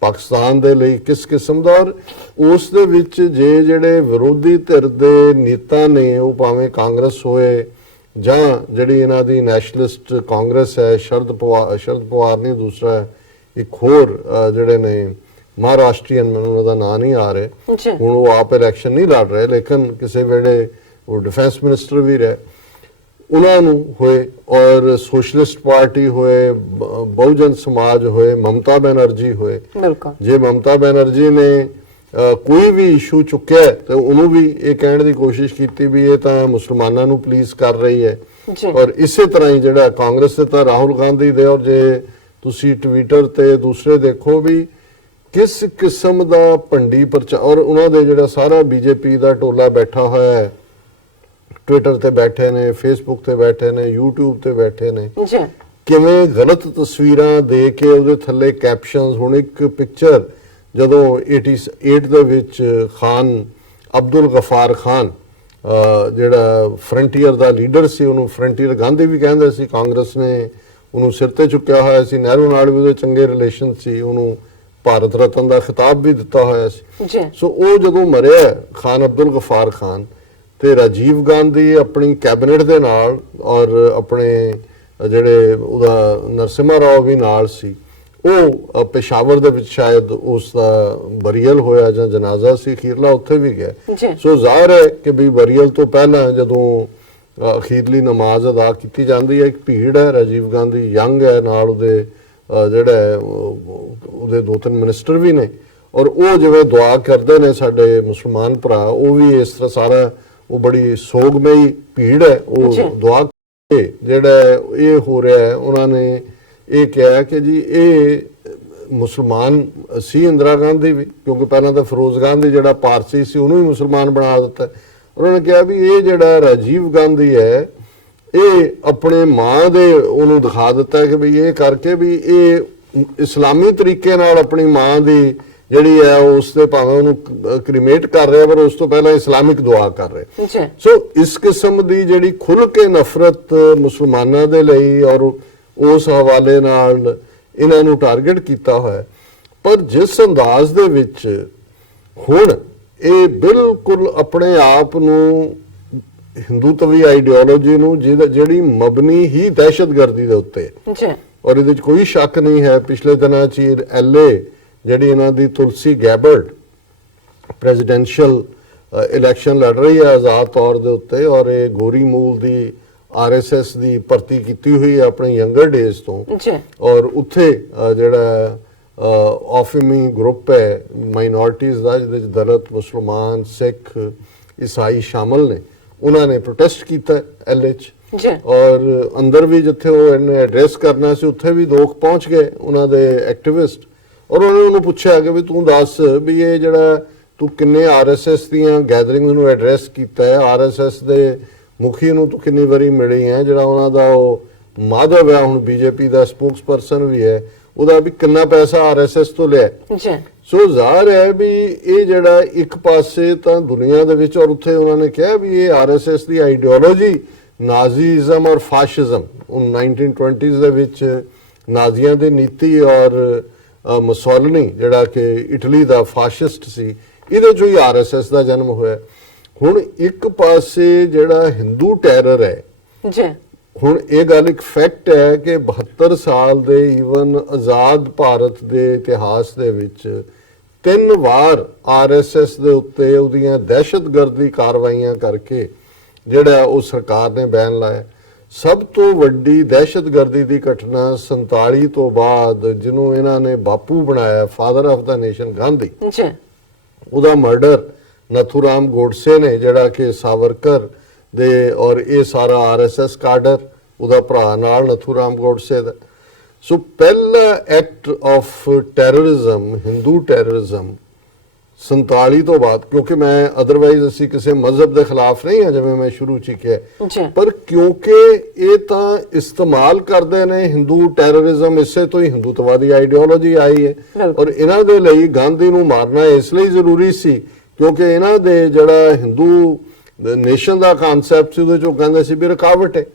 ਪਾਕਿਸਤਾਨ ਦੇ ਲਈ ਕਿਸ ਕਿਸਮ ਦਾ, ਔਰ ਉਸ ਦੇ ਵਿੱਚ ਜਿਹੜੇ ਵਿਰੋਧੀ ਧਿਰ ਦੇ ਨੇਤਾ ਨੇ ਉਹ ਭਾਵੇਂ ਕਾਂਗਰਸ ਹੋਏ ਜਾਂ ਜਿਹੜੀ ਇਹਨਾਂ ਦੀ ਨੈਸ਼ਨਲਿਸਟ ਕਾਂਗਰਸ ਹੈ, ਸ਼ਰਦ ਪਵਾਰ ਨਹੀਂ ਦੂਸਰਾ ਇੱਕ ਹੋਰ ਜਿਹੜੇ ਨੇ ਮਹਾਰਾਸ਼ਟਰੀਅਨ, ਮੈਨੂੰ ਉਹਨਾਂ ਦਾ ਨਾਂ ਨਹੀਂ ਆ ਰਿਹਾ ਹੁਣ, ਉਹ ਆਪ ਇਲੈਕਸ਼ਨ ਨਹੀਂ ਲੜ ਰਹੇ ਲੇਕਿਨ ਕਿਸੇ ਵੇਲੇ ਉਹ ਡਿਫੈਂਸ ਮਿਨਿਸਟਰ ਵੀ ਰਹੇ, ਉਹਨਾਂ ਨੂੰ ਹੋਏ, ਔਰ ਸੋਸ਼ਲਿਸਟ ਪਾਰਟੀ ਹੋਏ, ਬਹੁਜਨ ਸਮਾਜ ਹੋਏ, ਮਮਤਾ ਬੈਨਰਜੀ ਹੋਏ। ਜੇ ਮਮਤਾ ਬੈਨਰਜੀ ਨੇ ਕੋਈ ਵੀ ਇਸ਼ੂ ਚੁੱਕਿਆ ਤੇ ਉਹਨੂੰ ਵੀ ਇਹ ਕਹਿਣ ਦੀ ਕੋਸ਼ਿਸ਼ ਕੀਤੀ ਵੀ ਇਹ ਤਾਂ ਮੁਸਲਮਾਨਾਂ ਨੂੰ ਪਲੀਜ਼ ਕਰ ਰਹੀ ਹੈ। ਔਰ ਇਸੇ ਤਰ੍ਹਾਂ ਹੀ ਜਿਹੜਾ ਕਾਂਗਰਸ ਦੇ ਤਾਂ ਰਾਹੁਲ ਗਾਂਧੀ ਦੇ, ਔਰ ਜੇ ਤੁਸੀਂ ਟਵਿੱਟਰ ਤੇ ਦੂਸਰੇ ਦੇਖੋ ਵੀ ਕਿਸ ਕਿਸਮ ਦਾ ਭੰਡੀ ਪ੍ਰਚਾਰ, ਔਰ ਉਹਨਾਂ ਦੇ ਜਿਹੜਾ ਸਾਰਾ ਬੀਜੇਪੀ ਦਾ ਟੋਲਾ ਬੈਠਾ ਹੋਇਆ ਹੈ, ਟਵਿੱਟਰ ਤੇ ਬੈਠੇ ਨੇ, ਫੇਸਬੁੱਕ ਤੇ ਬੈਠੇ ਨੇ, YouTube ਤੇ ਬੈਠੇ ਨੇ, ਕਿਵੇਂ ਗਲਤ ਤਸਵੀਰਾਂ ਦੇ ਕੇ ਉਹਦੇ ਥੱਲੇ ਕੈਪਸ਼ਨਸ। ਹੁਣ ਇੱਕ ਪਿਕਚਰ ਜਦੋਂ 88 ਦੇ ਵਿੱਚ ਖਾਨ ਅਬਦੁਲ ਗਫਾਰ ਖਾਨ ਜਿਹੜਾ ਫਰੰਟੀਅਰ ਦਾ ਲੀਡਰ ਸੀ, ਉਹਨੂੰ ਫਰੰਟੀਅਰ ਗਾਂਧੀ ਵੀ ਕਹਿੰਦੇ ਸੀ, ਕਾਂਗਰਸ ਨੇ ਉਹਨੂੰ ਸਿਰ ਤੇ ਚੁੱਕਿਆ ਹੋਇਆ ਸੀ, ਨਹਿਰੂ ਨਾਲ ਵੀ ਉਹਦੇ ਚੰਗੇ ਰਿਲੇਸ਼ਨ ਸੀ, ਉਹਨੂੰ ਭਾਰਤ ਰਤਨ ਦਾ ਖਿਤਾਬ ਵੀ ਦਿੱਤਾ ਹੋਇਆ ਸੀ। ਸੋ ਉਹ ਜਦੋਂ ਮਰਿਆ ਖਾਨ ਅਬਦੁਲ ਗਫਾਰ ਖਾਨ ਤੇ ਰਾਜੀਵ ਗਾਂਧੀ ਆਪਣੀ ਕੈਬਨਿਟ ਦੇ ਨਾਲ ਔਰ ਆਪਣੇ ਜਿਹੜੇ ਉਹਦਾ ਨਰਸਿਮਹਾ ਰਾਓ ਵੀ ਨਾਲ ਸੀ, ਉਹ ਪੇਸ਼ਾਵਰ ਦੇ ਵਿੱਚ ਸ਼ਾਇਦ ਉਸ ਦਾ ਬਰੀਅਲ ਹੋਇਆ ਜਾਂ ਜਨਾਜ਼ਾ ਸੀ ਅਖੀਰਲਾ, ਉੱਥੇ ਵੀ ਗਿਆ। ਸੋ ਜ਼ਾਹਰ ਹੈ ਕਿ ਵੀ ਬਰੀਅਲ ਤੋਂ ਪਹਿਲਾਂ ਜਦੋਂ ਅਖੀਰਲੀ ਨਮਾਜ਼ ਅਦਾ ਕੀਤੀ ਜਾਂਦੀ ਹੈ, ਇੱਕ ਭੀੜ ਹੈ, ਰਾਜੀਵ ਗਾਂਧੀ ਯੰਗ ਹੈ, ਨਾਲ ਉਹਦੇ ਜਿਹੜਾ ਉਹਦੇ 2-3 ਮਿਨਿਸਟਰ ਵੀ ਨੇ, ਔਰ ਉਹ ਜਿਵੇਂ ਦੁਆ ਕਰਦੇ ਨੇ ਸਾਡੇ ਮੁਸਲਮਾਨ ਭਰਾ, ਉਹ ਵੀ ਇਸ ਤਰ੍ਹਾਂ ਸਾਰਾ ਉਹ ਬੜੀ ਸੋਗਮਈ ਭੀੜ ਹੈ, ਉਹ ਦੁਆ ਕੇ ਜਿਹੜਾ ਇਹ ਹੋ ਰਿਹਾ ਹੈ। ਉਹਨਾਂ ਨੇ ਇਹ ਕਿਹਾ ਕਿ ਜੀ ਇਹ ਮੁਸਲਮਾਨ ਸੀ ਇੰਦਰਾ ਗਾਂਧੀ ਵੀ, ਕਿਉਂਕਿ ਪਹਿਲਾਂ ਤਾਂ ਫਿਰੋਜ਼ ਗਾਂਧੀ ਜਿਹੜਾ ਪਾਰਸੀ ਸੀ ਉਹਨੂੰ ਵੀ ਮੁਸਲਮਾਨ ਬਣਾ ਦਿੱਤਾ। ਉਹਨਾਂ ਨੇ ਕਿਹਾ ਵੀ ਇਹ ਜਿਹੜਾ ਰਾਜੀਵ ਗਾਂਧੀ ਹੈ ਇਹ ਆਪਣੇ ਮਾਂ ਦੇ ਉਹਨੂੰ ਦਿਖਾ ਦਿੱਤਾ ਕਿ ਵੀ ਇਹ ਕਰਕੇ ਵੀ ਇਹ ਇਸਲਾਮੀ ਤਰੀਕੇ ਨਾਲ ਆਪਣੀ ਮਾਂ ਦੀ ਜਿਹੜੀ ਹੈ ਉਸ ਤੇ ਭਾਵੇਂ ਉਹਨੂੰ ਕ੍ਰੀਮੇਟ ਕਰ ਰਿਹਾ ਪਰ ਉਸ ਤੋਂ ਪਹਿਲਾਂ ਇਸਲਾਮਿਕ ਦੁਆ ਕਰ ਰਹੇ। ਸੋ ਇਸ ਕਿਸਮ ਦੀ ਜਿਹੜੀ ਖੁੱਲ ਕੇ ਨਫ਼ਰਤ ਮੁਸਲਮਾਨਾਂ ਦੇ ਲਈ, ਔਰ ਉਸ ਹਵਾਲੇ ਨਾਲ ਇਹਨਾਂ ਨੂੰ ਟਾਰਗੇਟ ਕੀਤਾ ਹੋਇਆ। ਪਰ ਜਿਸ ਅੰਦਾਜ਼ ਦੇ ਵਿੱਚ ਹੁਣ ਇਹ ਬਿਲਕੁਲ ਆਪਣੇ ਆਪ ਨੂੰ ਹਿੰਦੂਤਵੀ ਆਈਡੀਓਲੋਜੀ ਨੂੰ ਜਿਹੜੀ ਮਬਨੀ ਹੀ ਦਹਿਸ਼ਤਗਰਦੀ ਦੇ ਉੱਤੇ ਜੀ, ਔਰ ਇਹਦੇ ਵਿੱਚ ਕੋਈ ਸ਼ੱਕ ਨਹੀਂ ਹੈ। ਪਿਛਲੇ ਦਿਨਾਂ 'ਚ ਐਲਏ ਜਿਹੜੀ ਇਹਨਾਂ ਦੀ ਤੁਲਸੀ ਗੈਬਰਡ ਪ੍ਰੈਜ਼ੀਡੈਂਸ਼ੀਅਲ ਇਲੈਕਸ਼ਨ ਲੜ ਰਹੀ ਹੈ ਆਜ਼ਾਦ ਤੌਰ ਦੇ ਉੱਤੇ, ਔਰ ਇਹ ਗੋਰੀ ਮੂਲ ਦੀ ਆਰਐਸਐਸ ਦੀ ਭਰਤੀ ਕੀਤੀ ਹੋਈ ਹੈ ਆਪਣੇ ਯੰਗਰ ਡੇਜ਼ ਤੋਂ ਜੀ, ਔਰ ਉੱਥੇ ਜਿਹੜਾ ਆਫਿਮੀ ਗਰੁੱਪ ਹੈ ਮਾਈਨੋਰਟੀਜ਼ ਦਾ, ਜਿਹਦੇ 'ਚ ਦਲਿਤ, ਮੁਸਲਮਾਨ, ਸਿੱਖ, ਈਸਾਈ ਸ਼ਾਮਲ ਨੇ, ਉਹਨਾਂ ਨੇ ਪ੍ਰੋਟੈਸਟ ਕੀਤਾ ਐਲਏ 'ਚ ਜੀ, ਔਰ ਅੰਦਰ ਵੀ ਜਿੱਥੇ ਉਹ ਇਹਨੇ ਐਡਰੈਸ ਕਰਨਾ ਸੀ ਉੱਥੇ ਵੀ ਲੋਕ ਪਹੁੰਚ ਗਏ ਉਹਨਾਂ ਦੇ ਐਕਟਿਵਿਸਟ, ਔਰ ਉਹਨਾਂ ਨੇ ਉਹਨੂੰ ਪੁੱਛਿਆ ਕਿ ਵੀ ਤੂੰ ਦੱਸ ਵੀ ਇਹ ਜਿਹੜਾ ਤੂੰ ਕਿੰਨੇ ਆਰਐਸਐਸ ਦੀਆਂ ਗੈਦਰਿੰਗਸ ਨੂੰ ਐਡਰੈਸ ਕੀਤਾ ਹੈ, ਆਰਐਸਐਸ ਦੇ ਮੁਖੀ ਨੂੰ ਤੂੰ ਕਿੰਨੀ ਵਾਰੀ ਮਿਲੀ ਹੈ, ਜਿਹੜਾ ਉਹਨਾਂ ਦਾ ਉਹ ਮਾਧਵ ਹੈ ਹੁਣ ਬੀਜੇਪੀ ਦਾ ਸਪੋਕਸਪਰਸਨ ਵੀ ਹੈ, ਉਹਦਾ ਵੀ ਕਿੰਨਾ ਪੈਸਾ ਆਰਐਸਐਸ ਤੋਂ ਲਿਆ। ਜੀ, ਸੋ ਜ਼ਾਹਰ ਹੈ ਵੀ ਇਹ ਜਿਹੜਾ ਇੱਕ ਪਾਸੇ ਤਾਂ ਦੁਨੀਆ ਦੇ ਵਿੱਚ, ਔਰ ਉੱਥੇ ਉਹਨਾਂ ਨੇ ਕਿਹਾ ਵੀ ਇਹ ਆਰਐਸਐਸ ਦੀ ਆਈਡੀਓਲੋਜੀ ਨਾਜ਼ੀਜ਼ਮ ਔਰ ਫਾਸ਼ਿਜ਼ਮ 1920s ਦੇ ਵਿੱਚ ਨਾਜ਼ੀਆਂ ਦੀ ਨੀਤੀ ਔਰ ਮੁਸੋਲਿਨੀ ਜਿਹੜਾ ਕਿ ਇਟਲੀ ਦਾ ਫਾਸ਼ਿਸਟ ਸੀ, ਇਹਦੇ ਚੋਂ ਹੀ ਆਰਐਸਐਸ ਦਾ ਜਨਮ ਹੋਇਆ। ਹੁਣ ਇੱਕ ਪਾਸੇ ਜਿਹੜਾ ਹਿੰਦੂ ਟੈਰਰ ਹੈ, ਜੀ, ਹੁਣ ਇਹ ਗੱਲ ਇੱਕ ਫੈਕਟ ਹੈ ਕਿ 72 ਸਾਲ ਦੇ ਈਵਨ ਆਜ਼ਾਦ ਭਾਰਤ ਦੇ ਇਤਿਹਾਸ ਦੇ ਵਿੱਚ 3 ਵਾਰ ਆਰਐਸਐਸ ਦੇ ਉੱਤੇ ਉਹਦੀਆਂ ਦਹਿਸ਼ਤਗਰਦੀ ਕਾਰਵਾਈਆਂ ਕਰਕੇ ਜਿਹੜਾ ਉਹ ਸਰਕਾਰ ਨੇ ਬੈਨ ਲਾਇਆ। ਸਭ ਤੋਂ ਵੱਡੀ ਦਹਿਸ਼ਤਗਰਦੀ ਦੀ ਘਟਨਾ 47 ਤੋਂ ਬਾਅਦ ਜਿਹਨੂੰ ਇਹਨਾਂ ਨੇ ਬਾਪੂ ਬਣਾਇਆ, father of the nation Gandhi, ਜੀ, ਉਹਦਾ ਮਰਡਰ ਨਥੂਰਾਮ ਗੋਡਸੇ ਨੇ, ਜਿਹੜਾ ਕਿ ਸਾਵਰਕਰ ਦੇ ਔਰ ਇਹ ਸਾਰਾ ਆਰਐਸਐਸ ਕਾਡਰ ਉਹਦਾ ਭਰਾ ਨਾਲ ਨਥੂਰਾਮ ਗੋਡਸੇ ਦਾ। ਸੋ ਪਹਿਲਾ act of terrorism, Hindu terrorism 47 ਤੋਂ ਬਾਅਦ, ਕਿਉਂਕਿ ਮੈਂ ਅਦਰਵਾਈਜ਼ ਅਸੀਂ ਕਿਸੇ ਮਜ਼ਹਬ ਦੇ ਖਿਲਾਫ ਨਹੀਂ ਹਾਂ ਜਿਵੇਂ ਮੈਂ ਸ਼ੁਰੂ ਚ ਕਿਹਾ, ਪਰ ਕਿਉਂਕਿ ਇਹ ਤਾਂ ਇਸਤੇਮਾਲ ਕਰਦੇ ਨੇ ਹਿੰਦੂ ਟੈਰਰਿਜ਼ਮ, ਇਸੇ ਤੋਂ ਹੀ ਹਿੰਦੂਤਵਾਦੀ ਆਈਡੀਓਲੋਜੀ ਆਈ ਹੈ। ਔਰ ਇਹਨਾਂ ਦੇ ਲਈ ਗਾਂਧੀ ਨੂੰ ਮਾਰਨਾ ਇਸ ਲਈ ਜ਼ਰੂਰੀ ਸੀ ਕਿਉਂਕਿ ਇਹਨਾਂ ਦੇ ਜਿਹੜਾ ਹਿੰਦੂ ਨੇਸ਼ਨ ਦਾ ਕਨਸੈਪਟ ਸੀ ਉਹਦੇ ਚੋਂ ਕਹਿੰਦੇ ਸੀ ਵੀ ਰੁਕਾਵਟ ਹੈ।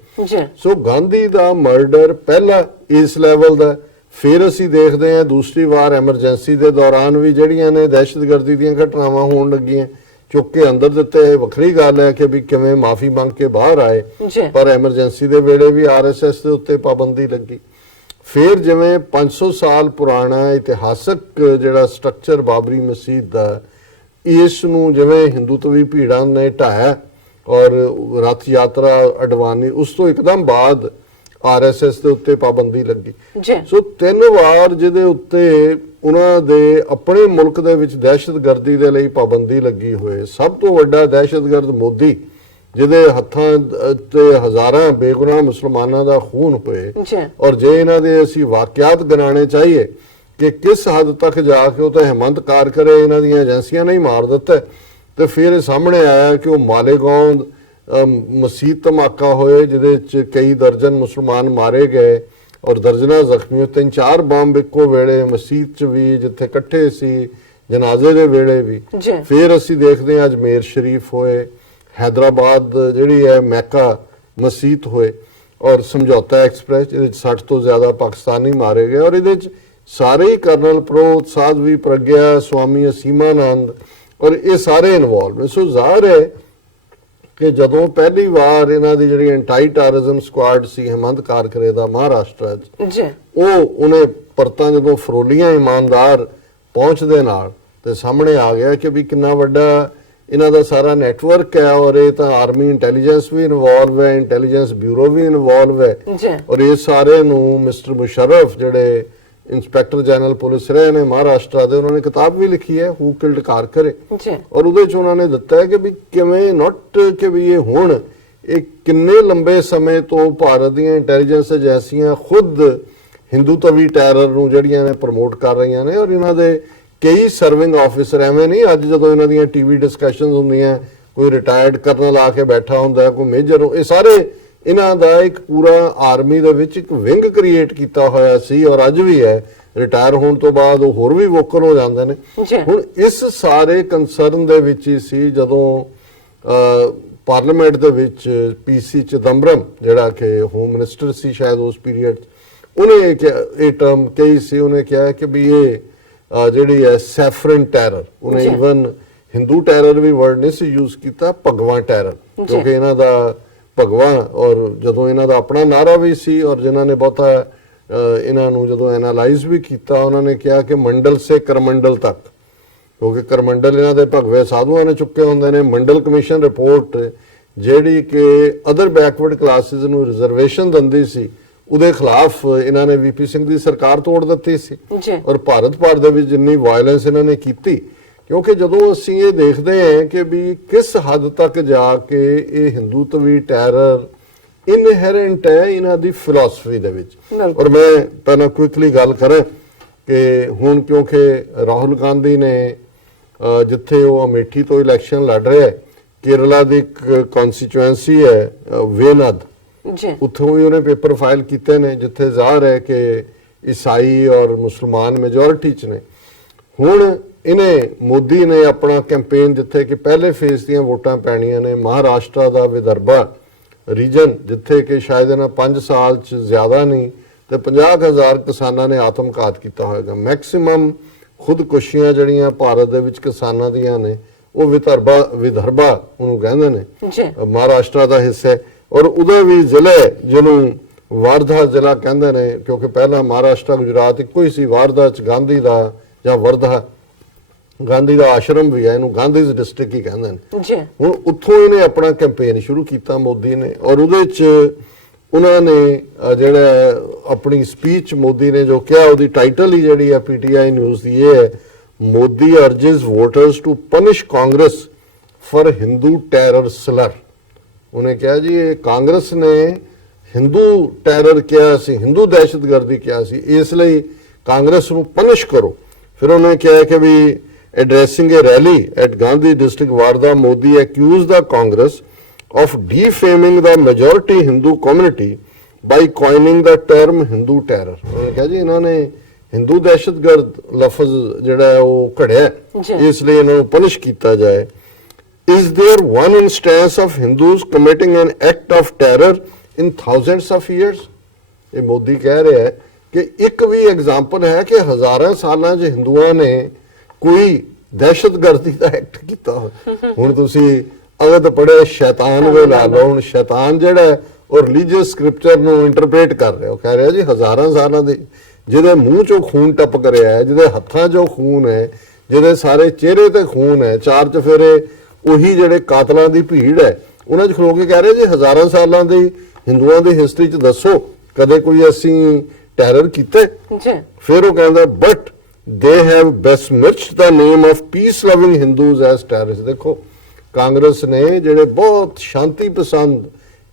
ਸੋ ਗਾਂਧੀ ਦਾ ਮਰਡਰ ਪਹਿਲਾ ਇਸ ਲੈਵਲ ਦਾ। ਫਿਰ ਅਸੀਂ ਦੇਖਦੇ ਹਾਂ ਦੂਸਰੀ ਵਾਰ ਐਮਰਜੈਂਸੀ ਦੇ ਦੌਰਾਨ ਵੀ ਜਿਹੜੀਆਂ ਨੇ ਦਹਿਸ਼ਤਗਰਦੀ ਦੀਆਂ ਘਟਨਾਵਾਂ ਹੋਣ ਲੱਗੀਆਂ, ਚੁੱਕ ਕੇ ਅੰਦਰ ਦਿੱਤੇ। ਵੱਖਰੀ ਗੱਲ ਹੈ ਕਿ ਵੀ ਕਿਵੇਂ ਮਾਫੀ ਮੰਗ ਕੇ ਬਾਹਰ ਆਏ, ਪਰ ਐਮਰਜੈਂਸੀ ਦੇ ਵੇਲੇ ਵੀ ਆਰਐਸਐਸ ਦੇ ਉੱਤੇ ਪਾਬੰਦੀ ਲੱਗੀ। ਫਿਰ ਜਿਵੇਂ 500 ਸਾਲ ਪੁਰਾਣਾ ਇਤਿਹਾਸਕ ਜਿਹੜਾ ਸਟਰਕਚਰ ਬਾਬਰੀ ਮਸਜਿਦ ਦਾ, ਇਸ ਨੂੰ ਜਿਵੇਂ ਹਿੰਦੂਤਵੀ ਭੀੜਾਂ ਨੇ ਢਾਇਆ ਔਰ ਰਥ ਯਾਤਰਾ ਅਡਵਾਨੀ, ਉਸ ਤੋਂ ਇੱਕਦਮ ਬਾਅਦ ਆਰਐਸਐਸ ਦੇ ਉੱਤੇ ਪਾਬੰਦੀ ਲੱਗੀ। ਸੋ 3 ਵਾਰ ਜਿਹਦੇ ਉੱਤੇ ਉਹਨਾਂ ਦੇ ਆਪਣੇ ਮੁਲਕ ਦੇ ਵਿੱਚ ਦਹਿਸ਼ਤਗਰਦੀ ਦੇ ਲਈ ਪਾਬੰਦੀ ਲੱਗੀ ਹੋਏ। ਸਭ ਤੋਂ ਵੱਡਾ ਦਹਿਸ਼ਤਗਰਦ ਮੋਦੀ, ਜਿਹਦੇ ਹੱਥਾਂ ਤੇ ਹਜ਼ਾਰਾਂ ਬੇਗੁਨਾਹ ਮੁਸਲਮਾਨਾਂ ਦਾ ਖੂਨ ਹੋਏ। ਔਰ ਜੇ ਇਹਨਾਂ ਦੇ ਅਸੀਂ ਵਾਕਿਆਤ ਗਿਣਾਣੇ ਚਾਹੀਏ ਕਿ ਕਿਸ ਹੱਦ ਤੱਕ ਜਾ ਕੇ ਉਹ ਤਾਂ ਹਿੰਮਤ ਕਾਰ ਕਰੇ, ਇਹਨਾਂ ਦੀਆਂ ਏਜੰਸੀਆਂ ਨੇ ਹੀ ਮਾਰ ਦਿੱਤਾ, ਤੇ ਫਿਰ ਇਹ ਸਾਹਮਣੇ ਆਇਆ ਕਿ ਉਹ ਮਾਲੇਗਾਉਂ ਮਸਜਿਦ ਧਮਾਕਾ ਹੋਏ ਜਿਹਦੇ ਚ ਕਈ ਦਰਜਨ ਮੁਸਲਮਾਨ ਮਾਰੇ ਗਏ ਔਰ ਦਰਜਨਾਂ ਜ਼ਖਮੀ ਹੋਏ। 3-4 ਬੰਬ ਇੱਕੋ ਵੇਲੇ ਮਸਜਿਦ ਚ ਵੀ ਜਿੱਥੇ ਇਕੱਠੇ ਸੀ, ਜਨਾਜ਼ੇ ਦੇ ਵੇਲੇ ਵੀ। ਫਿਰ ਅਸੀਂ ਦੇਖਦੇ ਹਾਂ ਅਜਮੇਰ ਸ਼ਰੀਫ ਹੋਏ, ਹੈਦਰਾਬਾਦ ਜਿਹੜੀ ਹੈ ਮੈਕਾ ਮਸਜਿਦ ਹੋਏ, ਔਰ ਸਮਝੌਤਾ ਐਕਸਪ੍ਰੈਸ ਜਿਹਦੇ ਚ 60 ਤੋਂ ਜ਼ਿਆਦਾ ਪਾਕਿਸਤਾਨੀ ਮਾਰੇ ਗਏ। ਔਰ ਇਹਦੇ ਚ ਸਾਰੇ ਹੀ ਕਰਨਲ ਪ੍ਰੋਤ, ਸਾਧਵੀ ਪ੍ਰਗਿਆ, ਸਵਾਮੀ ਅਸੀਮਾਨੰਦ ਔਰ ਇਹ ਸਾਰੇ ਇਨਵੋਲਵ ਨੇ। ਸੋ ਜ਼ਾਹਰ ਹੈ ਕਿ ਜਦੋਂ ਪਹਿਲੀ ਵਾਰ ਇਹਨਾਂ ਦੀ ਜਿਹੜੀ ਐਂਟੀ ਟੈਰਰਿਜ਼ਮ ਸਕੁਆਡ ਸੀ ਹਿੰਮਤ ਕਾਰਕਰੇ ਦਾ ਮਹਾਰਾਸ਼ਟਰ 'ਚ, ਉਹਨੇ ਪਰਤਾਂ ਜਦੋਂ ਫਰੋਲੀਆਂ ਇਮਾਨਦਾਰ ਪਹੁੰਚ ਦੇ ਨਾਲ, ਤੇ ਸਾਹਮਣੇ ਆ ਗਿਆ ਕਿ ਵੀ ਕਿੰਨਾ ਵੱਡਾ ਇਹਨਾਂ ਦਾ ਸਾਰਾ ਨੈਟਵਰਕ ਹੈ। ਔਰ ਇਹ ਤਾਂ ਆਰਮੀ ਇੰਟੈਲੀਜੈਂਸ ਵੀ ਇਨਵੋਲਵ ਹੈ, ਇੰਟੈਲੀਜੈਂਸ ਬਿਊਰੋ ਵੀ ਇਨਵੋਲਵ ਹੈ। ਔਰ ਇਹ ਸਾਰੇ ਨੂੰ ਮਿਸਟਰ ਮੁਸ਼ਰਫ ਜਿਹੜੇ ਇੰਸਪੈਕਟਰ ਜਨਰਲ ਪੁਲਿਸ ਰਹੇ ਨੇ ਮਹਾਰਾਸ਼ਟਰ ਦੇ, ਉਹਨਾਂ ਨੇ ਕਿਤਾਬ ਵੀ ਲਿਖੀ ਹੈ ਹੂ ਕਿਲਡ ਕਾਰਕਰੇ, ਔਰ ਉਹਦੇ ਚ ਉਹਨਾਂ ਨੇ ਦਿੱਤਾ ਹੈ ਕਿ ਵੀ ਕਿਵੇਂ ਨੋਟ ਕਿ ਵੀ ਇਹ ਹੁਣ ਇਹ ਕਿੰਨੇ ਲੰਬੇ ਸਮੇਂ ਤੋਂ ਭਾਰਤ ਦੀਆਂ ਇੰਟੈਲੀਜੈਂਸ ਏਜੰਸੀਆਂ ਖੁਦ ਹਿੰਦੂਤਵੀ ਟੈਰਰ ਨੂੰ ਜਿਹੜੀਆਂ ਨੇ ਪ੍ਰਮੋਟ ਕਰ ਰਹੀਆਂ ਨੇ। ਔਰ ਇਹਨਾਂ ਦੇ ਕਈ ਸਰਵਿੰਗ ਆਫਿਸਰ, ਐਵੇਂ ਨਹੀਂ ਅੱਜ ਜਦੋਂ ਇਹਨਾਂ ਦੀਆਂ ਟੀਵੀ ਡਿਸਕਸ਼ਨਸ ਹੁੰਦੀਆਂ ਕੋਈ ਰਿਟਾਇਰਡ ਕਰਨਲ ਆ ਕੇ ਬੈਠਾ ਹੁੰਦਾ, ਕੋਈ ਮੇਜਰ, ਇਹ ਸਾਰੇ ਇਹਨਾਂ ਦਾ ਇੱਕ ਪੂਰਾ ਆਰਮੀ ਦੇ ਵਿੱਚ ਇੱਕ ਵਿੰਗ ਕ੍ਰੀਏਟ ਕੀਤਾ ਹੋਇਆ ਸੀ ਔਰ ਅੱਜ ਵੀ ਹੈ। ਰਿਟਾਇਰ ਹੋਣ ਤੋਂ ਬਾਅਦ ਉਹ ਹੋਰ ਵੀ ਵੋਕਲ ਹੋ ਜਾਂਦੇ ਨੇ। ਹੁਣ ਇਸ ਸਾਰੇ ਕੰਸਰਨ ਦੇ ਵਿੱਚ ਹੀ ਸੀ ਜਦੋਂ ਪਾਰਲੀਮੈਂਟ ਦੇ ਵਿੱਚ ਪੀਸੀ ਚਿਦੰਬਰਮ ਜਿਹੜਾ ਕਿ ਹੋਮ ਮਿਨਿਸਟਰ ਸੀ ਸ਼ਾਇਦ ਉਸ ਪੀਰੀਅਡ, ਉਹਨੇ ਇਹ ਟਰਮ ਕਹੀ ਸੀ, ਉਹਨੇ ਕਿਹਾ ਕਿ ਵੀ ਇਹ ਜਿਹੜੀ ਹੈ ਸੈਫਰਨ ਟੈਰਰ, ਉਹਨੇ ਇਵਨ ਹਿੰਦੂ ਟੈਰਰ ਵੀ ਵਰਡ ਨਹੀਂ ਸੀ ਯੂਜ਼ ਕੀਤਾ, ਭਗਵਾਂ ਟੈਰਰ, ਕਿਉਂਕਿ ਇਹਨਾਂ ਦਾ ਭਗਵਾਂ, ਔਰ ਜਦੋਂ ਇਹਨਾਂ ਦਾ ਆਪਣਾ ਨਾਰਾ ਵੀ ਸੀ, ਔਰ ਜਿਨ੍ਹਾਂ ਨੇ ਬਹੁਤਾ ਇਹਨਾਂ ਨੂੰ ਜਦੋਂ ਐਨਾਲਾਈਜ਼ ਵੀ ਕੀਤਾ, ਉਹਨਾਂ ਨੇ ਕਿਹਾ ਕਿ ਮੰਡਲ ਸੇ ਕਰਮੰਡਲ ਤੱਕ, ਕਿਉਂਕਿ ਕਰਮੰਡਲ ਇਹਨਾਂ ਦੇ ਭਗਵੇ ਸਾਧੂਆਂ ਨੇ ਚੁੱਕੇ ਹੁੰਦੇ ਨੇ। ਮੰਡਲ ਕਮਿਸ਼ਨ ਰਿਪੋਰਟ ਜਿਹੜੀ ਕਿ ਅਦਰ ਬੈਕਵਰਡ ਕਲਾਸਿਸ ਨੂੰ ਰਿਜ਼ਰਵੇਸ਼ਨ ਦਿੰਦੀ ਸੀ, ਉਹਦੇ ਖਿਲਾਫ ਇਹਨਾਂ ਨੇ ਵੀਪੀ ਸਿੰਘ ਦੀ ਸਰਕਾਰ ਤੋੜ ਦਿੱਤੀ ਸੀ। ਔਰ ਭਾਰਤ ਭਰ ਦੇ ਵਿੱਚ ਜਿੰਨੀ ਵਾਇਲੈਂਸ ਇਹਨਾਂ ਨੇ ਕੀਤੀ, ਕਿਉਂਕਿ ਜਦੋਂ ਅਸੀਂ ਇਹ ਦੇਖਦੇ ਹਾਂ ਕਿ ਵੀ ਕਿਸ ਹੱਦ ਤੱਕ ਜਾ ਕੇ ਇਹ ਹਿੰਦੂਤਵੀ ਟੈਰਰ ਇਨਹੈਰੈਂਟ ਹੈ ਇਹਨਾਂ ਦੀ ਫਿਲਾਸਫੀ ਦੇ ਵਿੱਚ। ਔਰ ਮੈਂ ਪਹਿਲਾਂ ਕੁਇਕਲੀ ਗੱਲ ਕਰਾਂ ਕਿ ਹੁਣ ਕਿਉਂਕਿ ਰਾਹੁਲ ਗਾਂਧੀ ਨੇ ਜਿੱਥੇ ਉਹ ਅਮੇਠੀ ਤੋਂ ਇਲੈਕਸ਼ਨ ਲੜ ਰਿਹਾ ਹੈ, ਕੇਰਲਾ ਦੀ ਇੱਕ ਕਨਸਟੀਚੁਐਂਸੀ ਹੈ ਵੇਨਦ, ਉੱਥੋਂ ਵੀ ਉਹਨੇ ਪੇਪਰ ਫਾਈਲ ਕੀਤੇ ਨੇ, ਜਿੱਥੇ ਜ਼ਾਹਰ ਹੈ ਕਿ ਈਸਾਈ ਔਰ ਮੁਸਲਮਾਨ ਮੈਜੋਰਿਟੀ 'ਚ ਨੇ। ਹੁਣ ਇਹਨੇ ਮੋਦੀ ਨੇ ਆਪਣਾ ਕੈਂਪੇਨ, ਜਿੱਥੇ ਕਿ ਪਹਿਲੇ ਫੇਜ਼ ਦੀਆਂ ਵੋਟਾਂ ਪੈਣੀਆਂ ਨੇ, ਮਹਾਰਾਸ਼ਟਰ ਦਾ ਵਿਦਰਭਾ ਰੀਜਨ, ਜਿੱਥੇ ਕਿ ਸ਼ਾਇਦ ਇਹਨਾਂ 5 ਸਾਲ 'ਚ ਜ਼ਿਆਦਾ ਨਹੀਂ ਤੇ 50,000 ਕਿਸਾਨਾਂ ਨੇ ਆਤਮਘਾਤ ਕੀਤਾ ਹੋਵੇਗਾ। ਮੈਕਸਿਮਮ ਖੁਦਕੁਸ਼ੀਆਂ ਜਿਹੜੀਆਂ ਭਾਰਤ ਦੇ ਵਿੱਚ ਕਿਸਾਨਾਂ ਦੀਆਂ ਨੇ, ਉਹ ਵਿਦਰਭਾ ਉਹਨੂੰ ਕਹਿੰਦੇ ਨੇ, ਮਹਾਰਾਸ਼ਟਰ ਦਾ ਹਿੱਸਾ ਹੈ। ਔਰ ਉਹਦੇ ਵੀ ਜ਼ਿਲ੍ਹੇ ਜਿਹਨੂੰ ਵਾਰਧਾ ਜ਼ਿਲ੍ਹਾ ਕਹਿੰਦੇ ਨੇ, ਕਿਉਂਕਿ ਪਹਿਲਾਂ ਮਹਾਰਾਸ਼ਟਰ ਗੁਜਰਾਤ ਇੱਕੋ ਹੀ ਸੀ। ਵਾਰਧਾ 'ਚ ਗਾਂਧੀ ਦਾ ਜਾਂ ਵਰਧਾ ਗਾਂਧੀ ਦਾ ਆਸ਼ਰਮ ਵੀ ਹੈ, ਇਹਨੂੰ ਗਾਂਧੀਜ਼ ਡਿਸਟ੍ਰਿਕਟ ਹੀ ਕਹਿੰਦੇ ਨੇ। ਹੁਣ ਉੱਥੋਂ ਇਹਨੇ ਆਪਣਾ ਕੈਂਪੇਨ ਸ਼ੁਰੂ ਕੀਤਾ ਮੋਦੀ ਨੇ, ਔਰ ਉਹਦੇ 'ਚ ਉਹਨਾਂ ਨੇ ਜਿਹੜਾ ਆਪਣੀ ਸਪੀਚ ਮੋਦੀ ਨੇ ਜੋ ਕਿਹਾ, ਉਹਦੀ ਟਾਈਟਲ ਹੀ ਜਿਹੜੀ ਹੈ ਪੀਟੀਆਈ ਨਿਊਜ਼ ਦੀ ਇਹ ਹੈ, Modi urges voters to punish Congress for Hindu terror slur. ਉਹਨੇ ਕਿਹਾ ਜੀ ਇਹ ਕਾਂਗਰਸ ਨੇ ਹਿੰਦੂ ਟੈਰਰ ਕਿਹਾ ਸੀ, ਹਿੰਦੂ ਦਹਿਸ਼ਤਗਰਦੀ ਕਿਹਾ ਸੀ, ਇਸ ਲਈ ਕਾਂਗਰਸ ਨੂੰ ਪਨਿਸ਼ ਕਰੋ। ਫਿਰ ਉਹਨੇ ਕਿਹਾ ਕਿ ਵੀ addressing a rally at Gandhi district Wardha, Modi accused the Congress of defaming the majority Hindu community by coining the term Hindu terror। ਉਹਨੇ ਕਿਹਾ ਜੀ ਇਹਨਾਂ ਨੇ ਹਿੰਦੂ ਦਹਿਸ਼ਤਗਰਦ ਲਫ਼ਜ਼ ਜਿਹੜਾ ਹੈ ਉਹ ਘੜਿਆ, ਇਸ ਲਈ ਇਹਨਾਂ ਨੂੰ ਪਨਿਸ਼ ਕੀਤਾ ਜਾਏ। Is there one instance of Hindus committing an act of terror in thousands of years? ਇਹ ਮੋਦੀ ਕਹਿ ਰਿਹਾ ਹੈ ਕਿ ਇੱਕ ਵੀ ਐਗਜ਼ਾਮਪਲ ਹੈ ਕਿ ਹਜ਼ਾਰਾਂ ਸਾਲਾਂ 'ਚ ਹਿੰਦੂਆਂ ਨੇ ਕੋਈ ਦਹਿਸ਼ਤਗਰਦੀ ਦਾ ਐਕਟ ਕੀਤਾ ਹੋਵੇ। ਹੁਣ ਤੁਸੀਂ ਅਗਦ ਪੜ੍ਹੇ ਸ਼ੈਤਾਨ ਵੇ ਲਾ ਲਓ, ਹੁਣ ਸ਼ੈਤਾਨ ਜਿਹੜਾ ਉਹ ਰਿਲੀਜੀਅਸ ਸਕ੍ਰਿਪਚਰ ਨੂੰ ਇੰਟਰਪ੍ਰੇਟ ਕਰ ਰਿਹਾ, ਉਹ ਕਹਿ ਰਿਹਾ ਜੀ ਹਜ਼ਾਰਾਂ ਸਾਲਾਂ ਦੇ, ਜਿਹਦੇ ਮੂੰਹ 'ਚੋਂ ਖੂਨ ਟਪਕ ਰਿਹਾ ਹੈ, ਜਿਹਦੇ ਹੱਥਾਂ 'ਚੋਂ ਖੂਨ ਹੈ, ਜਿਹਦੇ ਸਾਰੇ ਚਿਹਰੇ ਤੇ ਖੂਨ ਹੈ, ਚਾਰ ਚਫੇਰੇ ਉਹੀ ਜਿਹੜੇ ਕਾਤਲਾਂ ਦੀ ਭੀੜ ਹੈ, ਉਹਨਾਂ 'ਚ ਖਲੋ ਕੇ ਕਹਿ ਰਿਹਾ ਜੀ ਹਜ਼ਾਰਾਂ ਸਾਲਾਂ ਦੀ ਹਿੰਦੂਆਂ ਦੀ ਹਿਸਟਰੀ 'ਚ ਦੱਸੋ ਕਦੇ ਕੋਈ ਅਸੀਂ ਟੈਰਰ ਕੀਤੇ। ਫਿਰ ਉਹ ਕਹਿੰਦਾ but they have besmirched the name of peace loving Hindus as terrorists। ਦੇਖੋ ਕਾਂਗਰਸ ਨੇ ਜਿਹੜੇ ਬਹੁਤ ਸ਼ਾਂਤੀ ਪਸੰਦ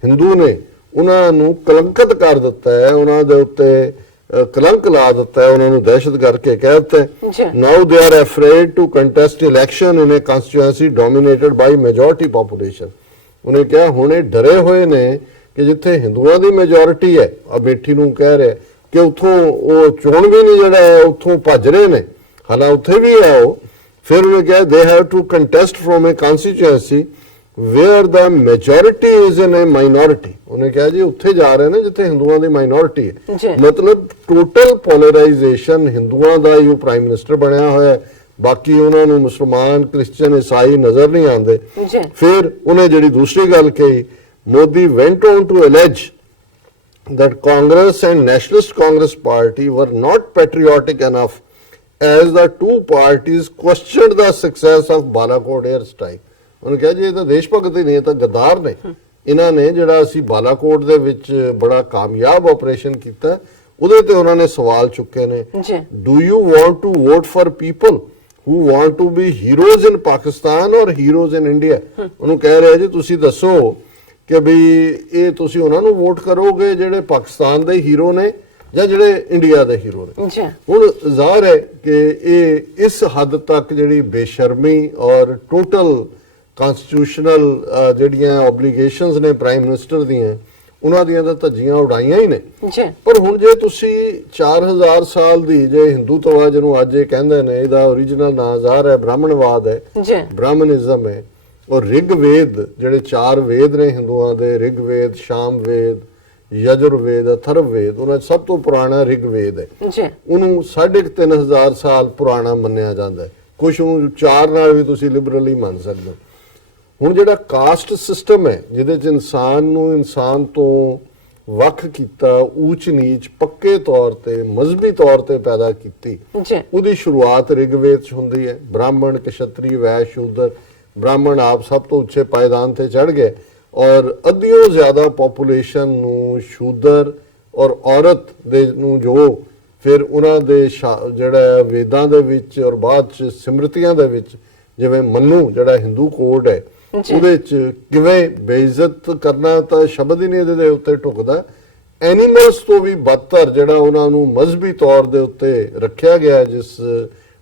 ਹਿੰਦੂ ਨੇ ਉਹਨਾਂ ਨੂੰ ਕਲੰਕਿਤ ਕਰ ਦਿੱਤਾ ਹੈ, ਉਹਨਾਂ ਦੇ ਉੱਤੇ ਕਲੰਕ ਲਾ ਦਿੱਤਾ ਹੈ, ਉਹਨਾਂ ਨੂੰ ਦਹਿਸ਼ਤ ਕਰਕੇ ਕਹਿ ਦਿੱਤਾ। now they are afraid to contest election in a constituency dominated by majority population। ਉਹਨੇ ਕਿਹਾ ਹੁਣ ਇਹ ਡਰੇ ਹੋਏ ਨੇ ਕਿ ਜਿੱਥੇ ਹਿੰਦੂਆਂ ਦੀ ਮੈਜੋਰਿਟੀ ਹੈ, ਅਮੇਠੀ ਨੂੰ ਕਹਿ ਰਿਹਾ ਕਿ ਉੱਥੋਂ ਉਹ ਚੋਣ ਵੀ ਨਹੀਂ ਜਿਹੜਾ ਹੈ ਉੱਥੋਂ ਭੱਜ ਰਹੇ ਨੇ, ਹਾਲਾਂਕਿ ਉੱਥੇ ਵੀ ਹੈ ਉਹ। ਫਿਰ ਉਹਨੇ ਕਿਹਾ they have to contest from a constituency where the majority is in a minority। ਉਹਨੇ ਕਿਹਾ ਜੀ ਉੱਥੇ ਜਾ ਰਹੇ ਨੇ ਜਿੱਥੇ ਹਿੰਦੂਆਂ ਦੀ ਮਾਈਨੋਰਿਟੀ ਹੈ। ਮਤਲਬ ਟੋਟਲ ਪੋਲਰਾਈਜੇਸ਼ਨ, ਹਿੰਦੂਆਂ ਦਾ ਹੀ ਉਹ ਪ੍ਰਾਈਮ ਮਿਨਿਸਟਰ ਬਣਿਆ ਹੋਇਆ, ਬਾਕੀ ਉਹਨਾਂ ਨੂੰ ਮੁਸਲਮਾਨ, ਕ੍ਰਿਸਚੀਅਨ, ਈਸਾਈ ਨਜ਼ਰ ਨਹੀਂ ਆਉਂਦੇ। ਫਿਰ ਉਹਨੇ ਜਿਹੜੀ ਦੂਸਰੀ ਗੱਲ ਕਹੀ, Modi went on to allege that Congress and Nationalist Congress Party were not patriotic enough as the two parties questioned the success of Balakot air strike। ਉਹਨੇ ਕਿਹਾ ਜੀ ਇਹ ਤਾਂ ਦੇਸ਼ ਭਗਤ ਨਹੀਂ, ਇਹ ਤਾਂ ਗੱਦਾਰ ਨੇ। ਇਹਨਾਂ ਨੇ ਜਿਹੜਾ ਅਸੀਂ ਬਾਲਾਕੋਟ ਦੇ ਵਿੱਚ ਬੜਾ ਕਾਮਯਾਬ ਆਪਰੇਸ਼ਨ ਕੀਤਾ, ਉਹਦੇ ਤੇ ਉਹਨਾਂ ਨੇ ਸਵਾਲ ਚੁੱਕੇ ਨੇ। Do you want to vote for people who want to be heroes in Pakistan or heroes in India? ਉਹਨੂੰ ਕਹਿ ਰਿਹਾ ਜੀ ਤੁਸੀਂ ਦੱਸੋ ਕਿ ਵੀ ਇਹ ਤੁਸੀਂ ਉਹਨਾਂ ਨੂੰ ਵੋਟ ਕਰੋਗੇ ਜਿਹੜੇ ਪਾਕਿਸਤਾਨ ਦੇ ਹੀਰੋ ਨੇ ਜਾਂ ਜਿਹੜੇ ਇੰਡੀਆ ਦੇ ਹੀਰੋ ਨੇ। ਹੁਣ ਜ਼ਾਹਰ ਹੈ ਕਿ ਇਹ ਇਸ ਹੱਦ ਤੱਕ ਜਿਹੜੀ ਬੇਸ਼ਰਮੀ ਔਰ ਟੋਟਲ ਕਨਸਟੀਟਿਊਸ਼ਨਲ ਜਿਹੜੀਆਂ ਆਬਲੀਗੇਸ਼ਨਸ ਨੇ ਪ੍ਰਾਈਮ ਮਿਨਿਸਟਰ ਦੀਆਂ, ਉਹਨਾਂ ਦੀਆਂ ਤਾਂ ਧੱਜੀਆਂ ਉਡਾਈਆਂ ਹੀ ਨੇ। ਪਰ ਹੁਣ ਜੇ ਤੁਸੀਂ 4000 ਸਾਲ ਦੀ ਜੇ ਹਿੰਦੂਤਵਾ ਜਿਹਨੂੰ ਅੱਜ ਇਹ ਕਹਿੰਦੇ ਨੇ, ਇਹਦਾ ਓਰੀਜਨਲ ਨਾਂ ਜ਼ਾਹਰ ਹੈ ਬ੍ਰਾਹਮਣਵਾਦ ਹੈ, ਬ੍ਰਾਹਮਣਿਜ਼ਮ ਹੈ। ਔਰ ਰਿਗਵੇਦ ਜਿਹੜੇ 4 ਵੇਦ ਨੇ ਹਿੰਦੂਆਂ ਦੇ, ਰਿਗਵੇਦ, ਸ਼ਾਮ ਵੇਦ, ਯਜੁਰਵੇਦ, ਅਥਰਵਵੇਦ, ਉਹਨਾਂ 'ਚ ਸਭ ਤੋਂ ਪੁਰਾਣਾ ਰਿਗਵੇਦ ਹੈ। ਜੀ ਉਹਨੂੰ 3500 ਸਾਲ ਪੁਰਾਣਾ ਮੰਨਿਆ ਜਾਂਦਾ ਹੈ। ਕੁਛ ਨੂੰ 4 ਨਾਲ ਵੀ ਤੁਸੀਂ ਲਿਬਰਲੀ ਮੰਨ ਸਕਦੇ ਹੋ। ਹੁਣ ਜਿਹੜਾ ਕਾਸਟ ਸਿਸਟਮ ਹੈ, ਜਿਹਦੇ 'ਚ ਇਨਸਾਨ ਨੂੰ ਇਨਸਾਨ ਤੋਂ ਵੱਖ ਕੀਤਾ, ਊਚ ਨੀਚ ਪੱਕੇ ਤੌਰ ਤੇ ਮਜ਼ਹਬੀ ਤੌਰ ਤੇ ਪੈਦਾ ਕੀਤੀ, ਜੀ ਉਹਦੀ ਸ਼ੁਰੂਆਤ ਰਿਗਵੇਦ 'ਚ ਹੁੰਦੀ ਹੈ। ਬ੍ਰਾਹਮਣ, ਕਸ਼ਤਰੀ, ਵੈਸ਼, ਸ਼ੂਦਰ। ਬ੍ਰਾਹਮਣ ਆਪ ਸਭ ਤੋਂ ਉੱਚੇ ਪਾਇਦਾਨ ਤੇ ਚੜ੍ਹ ਗਏ ਔਰ ਅੱਧਿਓਂ ਜ਼ਿਆਦਾ ਪੋਪੂਲੇਸ਼ਨ ਨੂੰ ਸ਼ੂਦਰ ਔਰ ਔਰਤ ਦੇ ਨੂੰ ਜੋ ਫਿਰ ਉਹਨਾਂ ਦੇ ਜਿਹੜਾ ਵੇਦਾਂ ਦੇ ਵਿੱਚ ਔਰ ਬਾਅਦ 'ਚ ਸਿਮਰਤੀਆਂ ਦੇ ਵਿੱਚ, ਜਿਵੇਂ ਮੰਨੂ ਜਿਹੜਾ ਹਿੰਦੂ ਕੋਡ ਹੈ, ਉਹਦੇ 'ਚ ਕਿਵੇਂ ਬੇਇੱਜ਼ਤ ਕਰਨਾ ਤਾਂ ਸ਼ਬਦ ਹੀ ਨਹੀਂ ਇਹਦੇ ਉੱਤੇ ਢੁਕਦਾ। ਐਨੀਮਲਸ ਤੋਂ ਵੀ ਬਦਤਰ ਜਿਹੜਾ ਉਹਨਾਂ ਨੂੰ ਮਜ਼ਹਬੀ ਤੌਰ ਦੇ ਉੱਤੇ ਰੱਖਿਆ ਗਿਆ, ਜਿਸ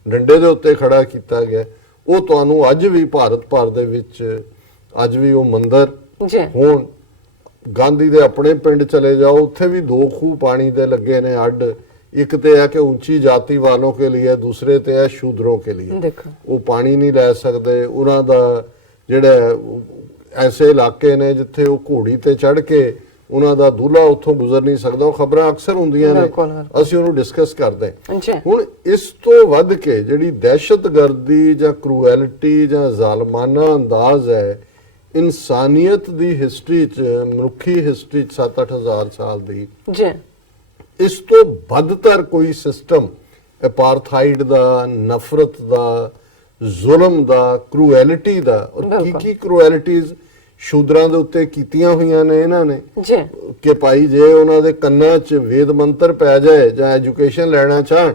ਡੰਡੇ ਦੇ ਉੱਤੇ ਖੜਾ ਕੀਤਾ ਗਿਆ, ਉਹ ਤੁਹਾਨੂੰ ਅੱਜ ਵੀ ਭਾਰਤ ਭਰ ਦੇ ਵਿੱਚ ਅੱਜ ਵੀ ਉਹ ਮੰਦਿਰ ਹੁਣ ਗਾਂਧੀ ਦੇ ਆਪਣੇ ਪਿੰਡ ਚਲੇ ਜਾਓ, ਉੱਥੇ ਵੀ 2 ਖੂਹ ਪਾਣੀ ਦੇ ਲੱਗੇ ਨੇ ਅੱਡ। ਇੱਕ ਤੇ ਹੈ ਕਿ ਉੱਚੀ ਜਾਤੀ ਵਾਲੋਂ ਕੇ लिए, दूसरे ਤੇ ਹੈ ਸ਼ੂਦਰੋਂ ਕੇ लिए। ਉਹ ਪਾਣੀ ਨਹੀਂ ਲੈ ਸਕਦੇ। ਉਹਨਾਂ ਦਾ ਜਿਹੜਾ ਐਸੇ ਇਲਾਕੇ ਨੇ ਜਿੱਥੇ ਉਹ ਘੋੜੀ ਤੇ ਚੜ੍ਹ ਕੇ ਉਹਨਾਂ ਦਾ ਦੂल्हा ਉੱਥੋਂ ਗੁਜ਼ਰ ਨਹੀਂ ਸਕਦਾ। ਉਹ ਖਬਰਾਂ ਅਕਸਰ ਹੁੰਦੀਆਂ ਨੇ, ਅਸੀਂ ਉਹਨੂੰ ਡਿਸਕਸ ਕਰਦੇ। ਹੁਣ ਇਸ ਤੋਂ ਵੱਧ ਕੇ ਜਿਹੜੀ ਦਹਿਸ਼ਤਗਰਦੀ ਜਾਂ ਕਰੂਐਲਿਟੀ ਜਾਂ ਜ਼ਾਲਮਾਨਾ ਅੰਦਾਜ਼ ਹੈ ਇਨਸਾਨੀਅਤ ਦੀ ਹਿਸਟਰੀ 'ਚ, ਮਨੁੱਖੀ ਹਿਸਟਰੀ 'ਚ 7-8 ਹਜ਼ਾਰ ਸਾਲ ਦੀ, ਇਸ ਤੋਂ ਬਦਤਰ ਕੋਈ ਸਿਸਟਮ ਅਪਾਰਥਾਈਡ ਦਾ, ਨਫ਼ਰਤ ਦਾ, ਜ਼ੁਲਮ ਦਾ, ਕਰੂਐਲਿਟੀ ਦਾ। ਔਰ ਕੀ ਕਰੂਐਲਿਟੀਜ਼ ਸ਼ੂਦਰਾਂ ਦੇ ਉੱਤੇ ਕੀਤੀਆਂ ਹੋਈਆਂ ਨੇ ਇਹਨਾਂ ਨੇ ਕਿ ਭਾਈ ਜੇ ਉਹਨਾਂ ਦੇ ਕੰਨਾਂ 'ਚ ਵੇਦ ਮੰਤਰ ਪੈ ਜਾਏ ਜਾਂ ਐਜੂਕੇਸ਼ਨ ਲੈਣਾ ਚਾਹਣ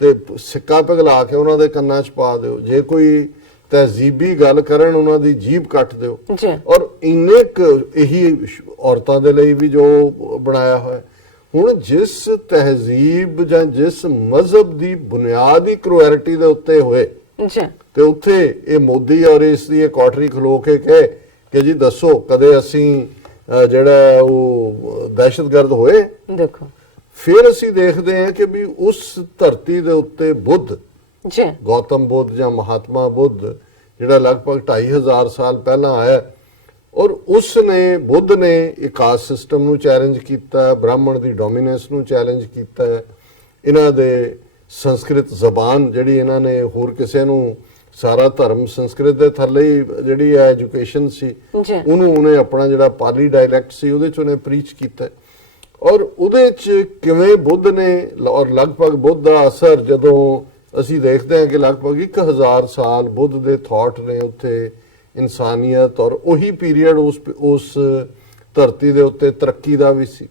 ਤੇ ਸਿੱਕਾ ਪਿਘਲਾ ਕੇ ਉਹਨਾਂ ਦੇ ਕੰਨਾਂ 'ਚ ਪਾ ਦਿਓ। ਜੇ ਕੋਈ ਤਹਿਜ਼ੀਬੀ ਗੱਲ ਕਰਨ ਉਹਨਾਂ ਦੀ ਜੀਭ ਕੱਟ ਦਿਓ। ਔਰ ਇੰਨੇ ਇਹੀ ਔਰਤਾਂ ਦੇ ਲਈ ਵੀ ਜੋ ਬਣਾਇਆ ਹੋਇਆ। ਹੁਣ ਜਿਸ ਤਹਿਜ਼ੀਬ ਜਾਂ ਜਿਸ ਮਜ਼ਹਬ ਦੀ ਬੁਨਿਆਦ ਹੀ ਕਰੂਐਲਿਟੀ ਦੇ ਉੱਤੇ ਹੋਏ ਤੇ ਉੱਥੇ ਇਹ ਮੋਦੀ ਔਰ ਇਸ ਦੀ ਕੋਠਰੀ ਖਲੋ ਕੇ ਕਹੇ ਕਿ ਜੀ ਦੱਸੋ ਕਦੇ ਅਸੀਂ ਜਿਹੜਾ ਉਹ ਦਹਿਸ਼ਤਗਰਦ ਹੋਏ। ਦੇਖੋ ਫਿਰ ਅਸੀਂ ਦੇਖਦੇ ਹਾਂ ਕਿ ਵੀ ਉਸ ਧਰਤੀ ਦੇ ਉੱਤੇ ਬੁੱਧ, ਗੌਤਮ ਬੁੱਧ ਜਾਂ ਮਹਾਤਮਾ ਬੁੱਧ, ਜਿਹੜਾ ਲਗਭਗ 2500 ਸਾਲ ਪਹਿਲਾਂ ਆਇਆ ਔਰ ਉਸ ਨੇ ਬੁੱਧ ਨੇ ਇਹ ਕਾਸਟ ਸਿਸਟਮ ਨੂੰ ਚੈਲੰਜ ਕੀਤਾ, ਬ੍ਰਾਹਮਣ ਦੀ ਡੋਮੀਨੈਂਸ ਨੂੰ ਚੈਲੰਜ ਕੀਤਾ, ਇਹਨਾਂ ਦੇ ਸੰਸਕ੍ਰਿਤ ਜ਼ਬਾਨ ਜਿਹੜੀ ਇਹਨਾਂ ਨੇ ਹੋਰ ਕਿਸੇ ਨੂੰ ਸਾਰਾ ਧਰਮ ਸੰਸਕ੍ਰਿਤ ਦੇ ਥੱਲੇ ਹੀ ਜਿਹੜੀ ਹੈ ਐਜੂਕੇਸ਼ਨ ਸੀ, ਉਹਨੇ ਆਪਣਾ ਜਿਹੜਾ ਪਾਲੀ ਡਾਇਲੈਕਟ ਸੀ ਉਹਦੇ 'ਚ ਉਹਨੇ ਪ੍ਰੀਚ ਕੀਤਾ। ਔਰ ਉਹਦੇ 'ਚ ਕਿਵੇਂ ਬੁੱਧ ਨੇ ਔਰ ਲਗਭਗ ਬੁੱਧ ਦਾ ਅਸਰ ਜਦੋਂ ਅਸੀਂ ਦੇਖਦੇ ਹਾਂ ਕਿ ਲਗਭਗ 1000 ਸਾਲ ਬੁੱਧ ਦੇ ਥਾਟ ਨੇ ਉੱਥੇ ਇਨਸਾਨੀਅਤ ਔਰ ਉਹੀ ਪੀਰੀਅਡ ਉਸ ਧਰਤੀ ਦੇ ਉੱਤੇ ਤਰੱਕੀ ਦਾ ਵੀ ਸੀ।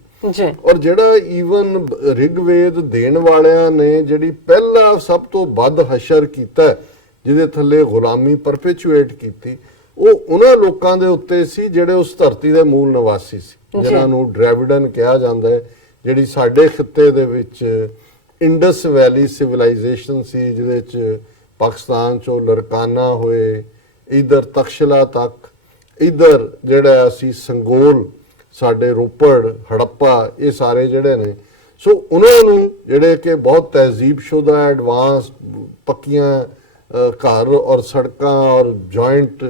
ਔਰ ਜਿਹੜਾ ਈਵਨ ਰਿਗਵੇਦ ਦੇਣ ਵਾਲਿਆਂ ਨੇ ਜਿਹੜੀ ਪਹਿਲਾ ਸਭ ਤੋਂ ਵੱਧ ਹਸ਼ਰ ਕੀਤਾ, ਜਿਹਦੇ ਥੱਲੇ ਗੁਲਾਮੀ ਪਰਪੈਚੁਏਟ ਕੀਤੀ, ਉਹ ਉਹਨਾਂ ਲੋਕਾਂ ਦੇ ਉੱਤੇ ਸੀ ਜਿਹੜੇ ਉਸ ਧਰਤੀ ਦੇ ਮੂਲ ਨਿਵਾਸੀ ਸੀ, ਜਿਨ੍ਹਾਂ ਨੂੰ ਡ੍ਰੈਵਿਡਨ ਕਿਹਾ ਜਾਂਦਾ ਹੈ, ਜਿਹੜੀ ਸਾਡੇ ਖਿੱਤੇ ਦੇ ਵਿੱਚ ਇੰਡਸ ਵੈਲੀ ਸਿਵਲਾਈਜੇਸ਼ਨ ਸੀ, ਜਿਹਦੇ 'ਚ ਪਾਕਿਸਤਾਨ 'ਚੋਂ ਲਰਕਾਨਾ ਹੋਏ, ਇਧਰ ਤਖਸ਼ਲਾ ਤੱਕ, ਇਧਰ ਜਿਹੜਾ ਅਸੀਂ ਸੰਗੋਲ, ਸਾਡੇ ਰੋਪੜ, ਹੜੱਪਾ, ਇਹ ਸਾਰੇ ਜਿਹੜੇ ਨੇ। ਸੋ ਉਹਨਾਂ ਨੂੰ ਜਿਹੜੇ ਕਿ ਬਹੁਤ ਤਹਿਜ਼ੀਬਸ਼ੁਦਾ ਐਡਵਾਂਸ ਪੱਕੀਆਂ ਘਰ ਔਰ ਸੜਕਾਂ ਔਰ ਜੁਆਇੰਟ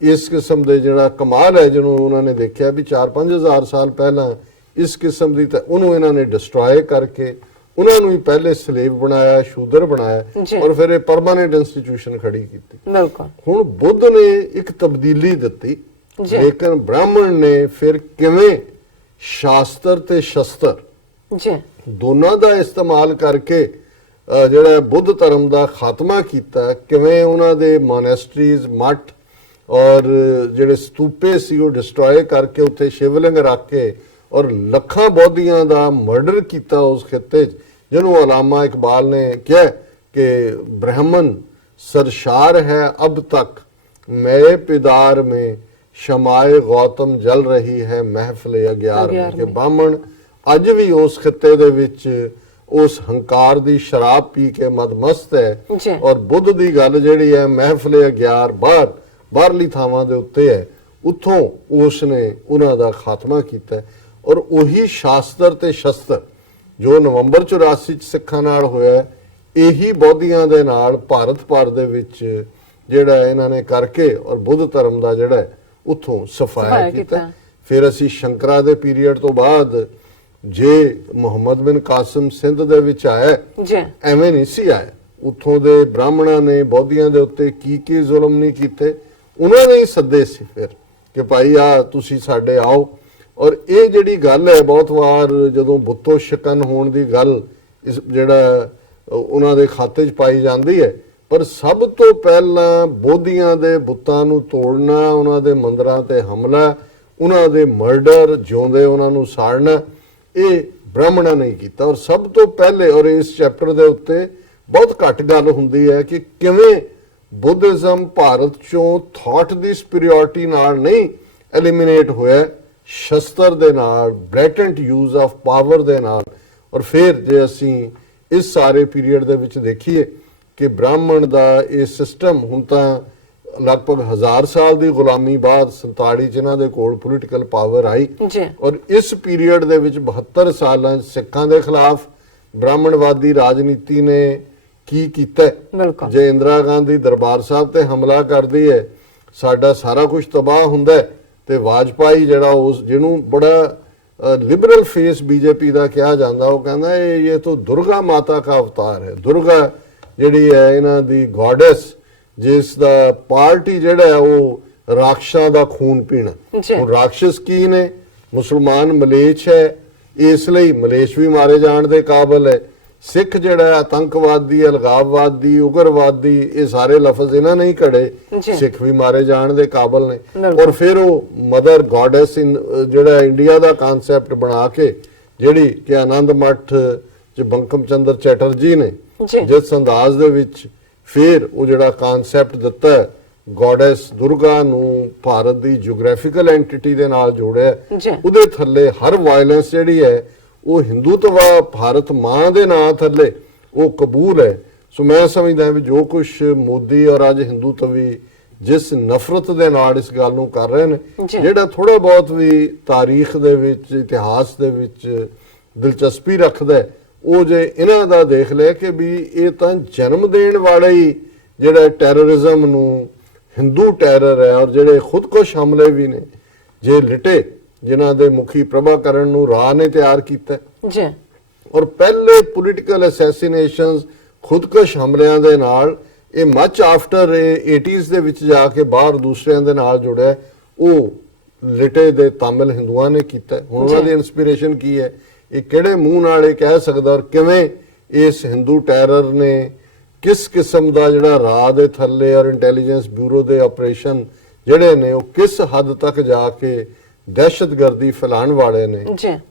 ਇਸ ਕਿਸਮ ਦੇ ਜਿਹੜਾ ਕਮਾਲ ਹੈ ਜਿਹਨੂੰ ਉਹਨਾਂ ਨੇ ਦੇਖਿਆ ਵੀ 4-5 ਹਜ਼ਾਰ ਸਾਲ ਪਹਿਲਾਂ ਇਸ ਕਿਸਮ ਦੀ, ਤਾਂ ਉਹਨੂੰ ਇਹਨਾਂ ਨੇ ਡਿਸਟਰੋਏ ਕਰਕੇ ਉਹਨਾਂ ਨੂੰ ਹੀ ਪਹਿਲੇ ਸਲੇਵ ਬਣਾਇਆ, ਸ਼ੂਦਰ ਬਣਾਇਆ ਔਰ ਫਿਰ ਇਹ ਪਰਮਾਨੈਂਟ ਇੰਸਟੀਟਿਊਸ਼ਨ ਖੜੀ ਕੀਤੀ। ਹੁਣ ਬੁੱਧ ਨੇ ਇੱਕ ਤਬਦੀਲੀ ਦਿੱਤੀ, ਲੇਕਿਨ ਬ੍ਰਾਹਮਣ ਨੇ ਫਿਰ ਕਿਵੇਂ ਸ਼ਾਸਤਰ ਤੇ ਸ਼ਸਤਰ ਦੋਨਾਂ ਦਾ ਇਸਤੇਮਾਲ ਕਰਕੇ ਜਿਹੜਾ ਬੁੱਧ ਧਰਮ ਦਾ ਖਾਤਮਾ ਕੀਤਾ, ਕਿਵੇਂ ਉਹਨਾਂ ਦੇ ਮੋਨੈਸਟਰੀਜ਼, ਮੱਠ ਔਰ ਜਿਹੜੇ ਸਤੂਪੇ ਸੀ ਉਹ ਡਿਸਟਰੋਏ ਕਰਕੇ ਉੱਥੇ ਸ਼ਿਵਲਿੰਗ ਰੱਖ ਕੇ ਔਰ ਲੱਖਾਂ ਬੌਧੀਆਂ ਦਾ ਮਰਡਰ ਕੀਤਾ ਉਸ ਖਿੱਤੇ 'ਚ, ਜਿਹਨੂੰ ਅਲਾਮਾ ਇਕਬਾਲ ਨੇ ਕਿਹਾ ਕਿ ਬ੍ਰਾਹਮਣ ਸਰਸ਼ਾਰ ਹੈ ਅਬ ਤੱਕ, ਮੈਂ ਪਿਦਾਰ में ਸ਼ਮਾਏ ਗੌਤਮ ਜਲ ਰਹੀ ਹੈ ਮਹਿਫਲ ਅਗਿਆਰ में, ਕਿ ਬ੍ਰਾਹਮਣ ਅੱਜ ਵੀ ਉਸ ਖਿੱਤੇ ਦੇ ਵਿੱਚ ਉਸ ਹੰਕਾਰ ਦੀ ਸ਼ਰਾਬ ਪੀ ਕੇ ਮਦਮਸਤ ਹੈ। ਔਰ ਬੁੱਧ ਦੀ ਗੱਲ ਜਿਹੜੀ ਹੈ ਮਹਿਫਲ ਅਗਿਆਰ ਬਾਹਰਲੀ ਥਾਵਾਂ ਦੇ ਉੱਤੇ ਹੈ, ਉੱਥੋਂ ਉਸ ਨੇ ਉਹਨਾਂ ਦਾ ਖਾਤਮਾ ਕੀਤਾ। ਔਰ ਉਹੀ ਸ਼ਾਸਤਰ ਤੇ ਸ਼ਸਤਰ ਜੋ ਨਵੰਬਰ 84 ਚ ਸਿੱਖਾਂ ਨਾਲ ਹੋਇਆ, ਇਹੀ ਬੌਧੀਆਂ ਦੇ ਨਾਲ ਭਾਰਤ ਭਰ ਦੇ ਵਿੱਚ ਜਿਹੜਾ ਇਹਨਾਂ ਨੇ ਕਰਕੇ ਔਰ ਬੁੱਧ ਧਰਮ ਦਾ ਜਿਹੜਾ ਉੱਥੋਂ ਸਫਾਇਆ ਕੀਤਾ। ਫਿਰ ਅਸੀਂ ਸ਼ੰਕਰਾ ਦੇ ਪੀਰੀਅਡ ਤੋਂ ਬਾਅਦ ਜੇ ਮੁਹੰਮਦ ਬਿਨ ਕਾਸਿਮ ਸਿੰਧ ਦੇ ਵਿੱਚ ਆਇਆ, ਜੀ ਐਵੇਂ ਨਹੀਂ ਸੀ ਆਇਆ। ਉੱਥੋਂ ਦੇ ਬ੍ਰਾਹਮਣਾਂ ਨੇ ਬੌਧੀਆਂ ਦੇ ਉੱਤੇ ਕੀ ਜ਼ੁਲਮ ਨਹੀਂ ਕੀਤੇ, ਉਹਨਾਂ ਨੇ ਹੀ ਸੱਦੇ ਸੀ ਫਿਰ ਕਿ ਭਾਈ ਆ ਤੁਸੀਂ ਸਾਡੇ ਆਓ। ਔਰ ਇਹ ਜਿਹੜੀ ਗੱਲ ਹੈ, ਬਹੁਤ ਵਾਰ ਜਦੋਂ ਬੁੱਤੋ ਸ਼ਕਨ ਹੋਣ ਦੀ ਗੱਲ ਇਸ ਜਿਹੜਾ ਉਹਨਾਂ ਦੇ ਖਾਤੇ 'ਚ ਪਾਈ ਜਾਂਦੀ ਹੈ, ਪਰ ਸਭ ਤੋਂ ਪਹਿਲਾਂ ਬੋਧੀਆਂ ਦੇ ਬੁੱਤਾਂ ਨੂੰ ਤੋੜਨਾ, ਉਹਨਾਂ ਦੇ ਮੰਦਰਾਂ ਤੇ ਹਮਲਾ, ਉਹਨਾਂ ਦੇ ਮਰਡਰ, ਜਿਉਂਦੇ ਉਹਨਾਂ ਨੂੰ ਸਾੜਨਾ, ਇਹ ਬ੍ਰਾਹਮਣਾਂ ਨੇ ਕੀਤਾ। ਔਰ ਸਭ ਤੋਂ ਪਹਿਲੇ, ਔਰ ਇਸ ਚੈਪਟਰ ਦੇ ਉੱਤੇ ਬਹੁਤ ਘੱਟ ਗੱਲ ਹੁੰਦੀ ਹੈ ਕਿ ਕਿਵੇਂ ਬੁੱਧਿਜ਼ਮ ਭਾਰਤ ਚੋਂ ਥਾਟ ਦੀ ਸੁਪੀਰੀਅਰਿਟੀ ਨਾਲ ਨਹੀਂ ਐਲੀਮੀਨੇਟ ਹੋਇਆ, ਸ਼ਸਤਰ ਦੇ ਨਾਲ, ਬਲੈਟੈਂਟ ਯੂਜ਼ ਆਫ ਪਾਵਰ ਦੇ ਨਾਲ। ਔਰ ਫਿਰ ਜੇ ਅਸੀਂ ਇਸ ਸਾਰੇ ਪੀਰੀਅਡ ਦੇ ਵਿੱਚ ਦੇਖੀਏ ਕਿ ਬ੍ਰਾਹਮਣ ਦਾ ਇਹ ਸਿਸਟਮ ਹੁਣ ਤਾਂ ਲਗਭਗ 1000 ਸਾਲ ਦੀ ਗੁਲਾਮੀ ਬਾਅਦ 47 ਜਿਨ੍ਹਾਂ ਦੇ ਕੋਲ ਪੋਲੀਟੀਕਲ ਪਾਵਰ ਆਈ, ਔਰ ਇਸ ਪੀਰੀਅਡ ਦੇ ਵਿੱਚ 72 ਸਾਲਾਂ 'ਚ ਸਿੱਖਾਂ ਦੇ ਖਿਲਾਫ ਬ੍ਰਾਹਮਣਵਾਦੀ ਰਾਜਨੀਤੀ ਨੇ ਕੀ ਕੀਤਾ। ਜੇ ਇੰਦਰਾ ਗਾਂਧੀ ਦਰਬਾਰ ਸਾਹਿਬ ਤੇ ਹਮਲਾ ਕਰਦੀ ਹੈ, ਸਾਡਾ ਸਾਰਾ ਕੁਝ ਤਬਾਹ ਹੁੰਦਾ ਹੈ, ਤੇ ਵਾਜਪਾਈ ਜਿਹੜਾ ਉਸ ਜਿਹਨੂੰ ਬੜਾ ਲਿਬਰਲ ਫੇਸ ਬੀਜੇਪੀ ਦਾ ਕਿਹਾ ਜਾਂਦਾ, ਉਹ ਕਹਿੰਦਾ ਇਹ ਤਾਂ ਦੁਰਗਾ ਮਾਤਾ ਦਾ ਅਵਤਾਰ ਹੈ। ਦੁਰਗਾ ਜਿਹੜੀ ਹੈ ਇਹਨਾਂ ਦੀ ਗੋਡੈਸ, ਜਿਸ ਦਾ ਪਾਰਟੀ ਜਿਹੜਾ ਉਹ ਰਾਖਸ਼ਾਂ ਦਾ ਖੂਨ ਪੀਣਾ। ਹੁਣ ਰਾਖਸ਼ ਕੀ ਨੇ? ਮੁਸਲਮਾਨ ਮਲੇਛ ਹੈ, ਇਸ ਲਈ ਮਲੇਛ ਵੀ ਮਾਰੇ ਜਾਣ ਦੇ ਕਾਬਲ ਹੈ। ਸਿੱਖ ਜਿਹੜਾ ਆਤੰਕਵਾਦੀ, ਅਲਗਾਵਵਾਦੀ, ਉਗਰਵਾਦੀ, ਇਹ ਸਾਰੇ ਲਫ਼ਜ਼ ਇਹਨਾਂ ਨੇ ਹੀ ਘੜੇ, ਸਿੱਖ ਵੀ ਮਾਰੇ ਜਾਣ ਦੇ ਕਾਬਲ ਨੇ। ਔਰ ਫਿਰ ਉਹ ਮਦਰ ਗੋਡੈਸ ਜਿਹੜਾ ਇੰਡੀਆ ਦਾ ਕਨਸੈਪਟ ਬਣਾ ਕੇ, ਜਿਹੜੀ ਕਿ ਆਨੰਦ ਮੱਠ ਚ ਬੰਕਮ ਚੰਦਰ ਚੈਟਰਜੀ ਨੇ ਜਿਸ ਅੰਦਾਜ਼ ਦੇ ਵਿੱਚ ਫਿਰ ਉਹ ਜਿਹੜਾ ਕਨਸੈਪਟ ਦਿੱਤਾ ਹੈ, ਗੋਡੈਸ ਦੁਰਗਾ ਨੂੰ ਭਾਰਤ ਦੀ ਜਿਓਗ੍ਰਾਫੀਕਲ ਐਂਟੀਟੀ ਦੇ ਨਾਲ ਜੋੜਿਆ, ਉਹਦੇ ਥੱਲੇ ਹਰ ਵਾਇਲੈਂਸ ਜਿਹੜੀ ਹੈ ਉਹ ਹਿੰਦੂਤਵਾ ਭਾਰਤ ਮਾਂ ਦੇ ਨਾਂ ਥੱਲੇ ਉਹ ਕਬੂਲ ਹੈ। ਸੋ ਮੈਂ ਸਮਝਦਾ ਵੀ ਜੋ ਕੁਝ ਮੋਦੀ ਔਰ ਅੱਜ ਹਿੰਦੂਤਵੀ ਜਿਸ ਨਫ਼ਰਤ ਦੇ ਨਾਲ ਇਸ ਗੱਲ ਨੂੰ ਕਰ ਰਹੇ ਨੇ, ਜਿਹੜਾ ਥੋੜਾ ਬਹੁਤ ਵੀ ਤਾਰੀਖ ਦੇ ਵਿੱਚ, ਇਤਿਹਾਸ ਦੇ ਵਿੱਚ ਦਿਲਚਸਪੀ ਰੱਖਦਾ, ਉਹ ਜੇ ਇਹਨਾਂ ਦਾ ਦੇਖ ਲਿਆ ਕਿ ਵੀ ਇਹ ਤਾਂ ਜਨਮ ਦੇਣ ਵਾਲਾ ਹੀ ਜਿਹੜਾ ਟੈਰਰਿਜ਼ਮ ਨੂੰ ਹਿੰਦੂ ਟੈਰਰ ਹੈ, ਔਰ ਜਿਹੜੇ ਖੁਦਕੁਸ਼ ਹਮਲੇ ਵੀ ਨੇ, ਜੇ ਲਿਟੇ ਜਿਨ੍ਹਾਂ ਦੇ ਮੁਖੀ ਪ੍ਰਭਾਕਰਨ ਨੂੰ ਰਾਹ ਨੇ ਤਿਆਰ ਕੀਤਾ ਜੀ, ਔਰ ਪਹਿਲੇ ਪੋਲੀਟੀਕਲ ਅਸੈਸੀਨੇਸ਼ਨਸ ਖੁਦਕੁਸ਼ ਹਮਲਿਆਂ ਦੇ ਨਾਲ ਇਹ ਮੱਚ ਆਫਟਰ 80s ਦੇ ਵਿੱਚ ਜਾ ਕੇ ਬਾਹਰ ਦੂਸਰਿਆਂ ਦੇ ਨਾਲ ਜੁੜਿਆ, ਉਹ ਲਿਟੇ ਦੇ ਤਾਮਿਲ ਹਿੰਦੂਆਂ ਨੇ ਕੀਤਾ। ਹੁਣ ਉਹਨਾਂ ਦੀ ਇਨਸਪੀਰੇਸ਼ਨ ਕੀ ਹੈ, ਇਹ ਕਿਹੜੇ ਮੂੰਹ ਨਾਲ ਇਹ ਕਹਿ ਸਕਦਾ, ਔਰ ਕਿਵੇਂ ਇਸ ਹਿੰਦੂ ਟੈਰਰ ਨੇ ਕਿਸ ਕਿਸਮ ਦਾ ਜਿਹੜਾ ਰਾਹ ਦੇ ਥੱਲੇ ਔਰ ਇੰਟੈਲੀਜੈਂਸ ਬਿਊਰੋ ਦੇ ਆਪਰੇਸ਼ਨ ਜਿਹੜੇ ਨੇ ਉਹ ਕਿਸ ਹੱਦ ਤੱਕ ਜਾ ਕੇ ਦਹਿਸ਼ਤਗਰਦੀ ਫੈਲਾਉਣ ਵਾਲੇ ਨੇ।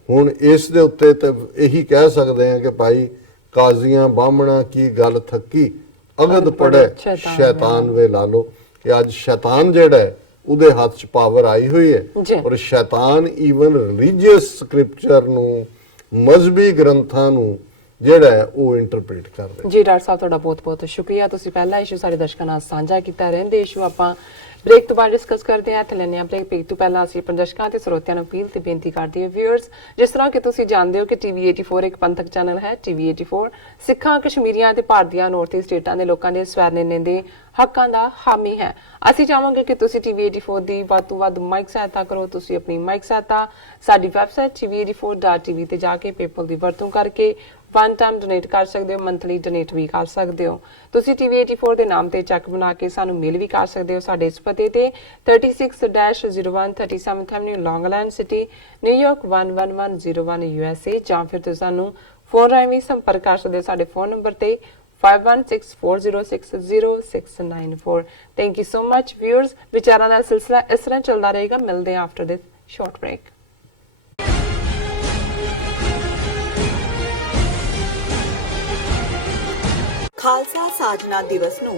ਹੁਣ ਇਸ ਦੇ ਉੱਤੇ ਤਾਂ ਇਹੀ ਕਹਿ ਸਕਦੇ ਹਾਂ ਕਿ ਭਾਈ ਕਾਜ਼ੀਆਂ ਬਾਹਮਣਾ ਕੀ ਗੱਲ ਥੱਕੀ, ਅਗਦ ਪੜੇ ਸ਼ੈਤਾਨ ਵੇ ਲਾ ਲੋ, ਕਿ ਅੱਜ ਸ਼ੈਤਾਨ ਜਿਹੜਾ ਹੈ ਉਹਦੇ ਹੱਥ 'ਚ ਪਾਵਰ ਆਈ ਹੋਈ ਹੈ, ਔਰ ਸ਼ੈਤਾਨ ਈਵਨ ਰਿਲੀਜੀਅਸ ਸਕ੍ਰਿਪਚਰ ਨੂੰ, ਮਜ਼ਹਬੀ ਗ੍ਰੰਥਾਂ ਨੂੰ ਜਿਹੜਾ ਹੈ ਉਹ ਇੰਟਰਪ੍ਰੀਟ ਕਰਦਾ। ਜੀ ਡਾਕਟਰ ਸਾਹਿਬ, ਤੁਹਾਡਾ ਬਹੁਤ ਬਹੁਤ ਸ਼ੁਕਰੀਆ। ਤੁਸੀਂ ਪਹਿਲਾ ਇਸ਼ੂ ਸਾਡੇ ਦਰਸ਼ਕਾਂ ਨਾਲ ਸਾਂਝਾ ਕੀਤਾ। ਰਹਿੰਦੇ ਇਸ਼ੂ ਆਪਾਂ ਬ੍ਰੇਕ ਤੋਂ ਬਾਅਦ ਡਿਸਕਸ ਕਰਦੇ ਹਾਂ। ਇੱਥੇ ਲੈਂਦੇ ਹਾਂ ਬ੍ਰੇਕ ਤੋਂ ਪਹਿਲਾਂ ਅਸੀਂ ਆਪਣੇ ਦਰਸ਼ਕਾਂ ਤੇ ਸਰੋਤਿਆਂ ਨੂੰ ਅਪੀਲ ਤੇ ਬੇਨਤੀ ਕਰਦੇ ਹਾਂ, ਵਿਊਅਰਸ, ਜਿਸ ਤਰ੍ਹਾਂ ਕਿ ਤੁਸੀਂ ਜਾਣਦੇ ਹੋ ਕਿ TV 84 ਇੱਕ ਪੰਥਕ ਚੈਨਲ ਹੈ। TV 84 ਸਿੱਖਾਂ, ਕਸ਼ਮੀਰੀਆਂ ਤੇ ਭਾਰਤੀਆਂ ਨਾਰਥ ਈਸਟ ਸਟੇਟਾਂ ਦੇ ਲੋਕਾਂ ਦੇ ਸਵੈਰਨੇਨੇ ਦੇ ਹੱਕਾਂ ਦਾ ਹਾਮੀ ਹੈ। ਅਸੀਂ ਚਾਹਾਂਗੇ ਕਿ ਤੁਸੀਂ TV 84 ਦੀ ਵੱਧ ਤੋਂ ਵੱਧ ਮਾਈਕ ਸਹਾਇਤਾ ਕਰੋ। ਤੁਸੀਂ ਆਪਣੀ ਮਾਈਕ ਸਹਾਇਤਾ ਸਾਡੀ ਵੈਬਸਾਈਟ tv84.tv ਤੇ ਜਾ ਕੇ PayPal ਦੀ ਵਰਤੋਂ ਕਰਕੇ ਵਨ ਟਾਈਮ ਡੋਨੇਟ ਕਰ ਸਕਦੇ ਹੋ, ਮੰਥਲੀ ਡੋਨੇਟ ਵੀ ਕਰ ਸਕਦੇ ਹੋ। ਤੁਸੀਂ TV 84 ਦੇ ਨਾਮ ਤੇ ਚੈੱਕ ਬਣਾ ਕੇ ਸਾਨੂੰ ਮੇਲ ਵੀ ਕਰ ਸਕਦੇ ਹੋ ਸਾਡੇ ਇਸ ਪਤੇ ਤੇ 36-01 37th Avenue, Long Island City, New York 11101 USA, ਜਾਂ ਫਿਰ ਤੁਸੀਂ ਸਾਨੂੰ ਫੋਨ ਰਾਹੀਂ ਵੀ ਸੰਪਰਕ ਕਰ ਸਕਦੇ ਹੋ ਸਾਡੇ ਫੋਨ ਨੰਬਰ ਤੇ 5164060694। Thank you so much viewers. ਵਿਚਾਰਾਂ ਦਾ ਸਿਲਸਿਲਾ ਇਸ ਤਰ੍ਹਾਂ ਚੱਲਦਾ ਰਹੇਗਾ। ਮਿਲਦੇ ਹਾਂ after this short break. Khalsa Sajna Diwas ਨੂੰ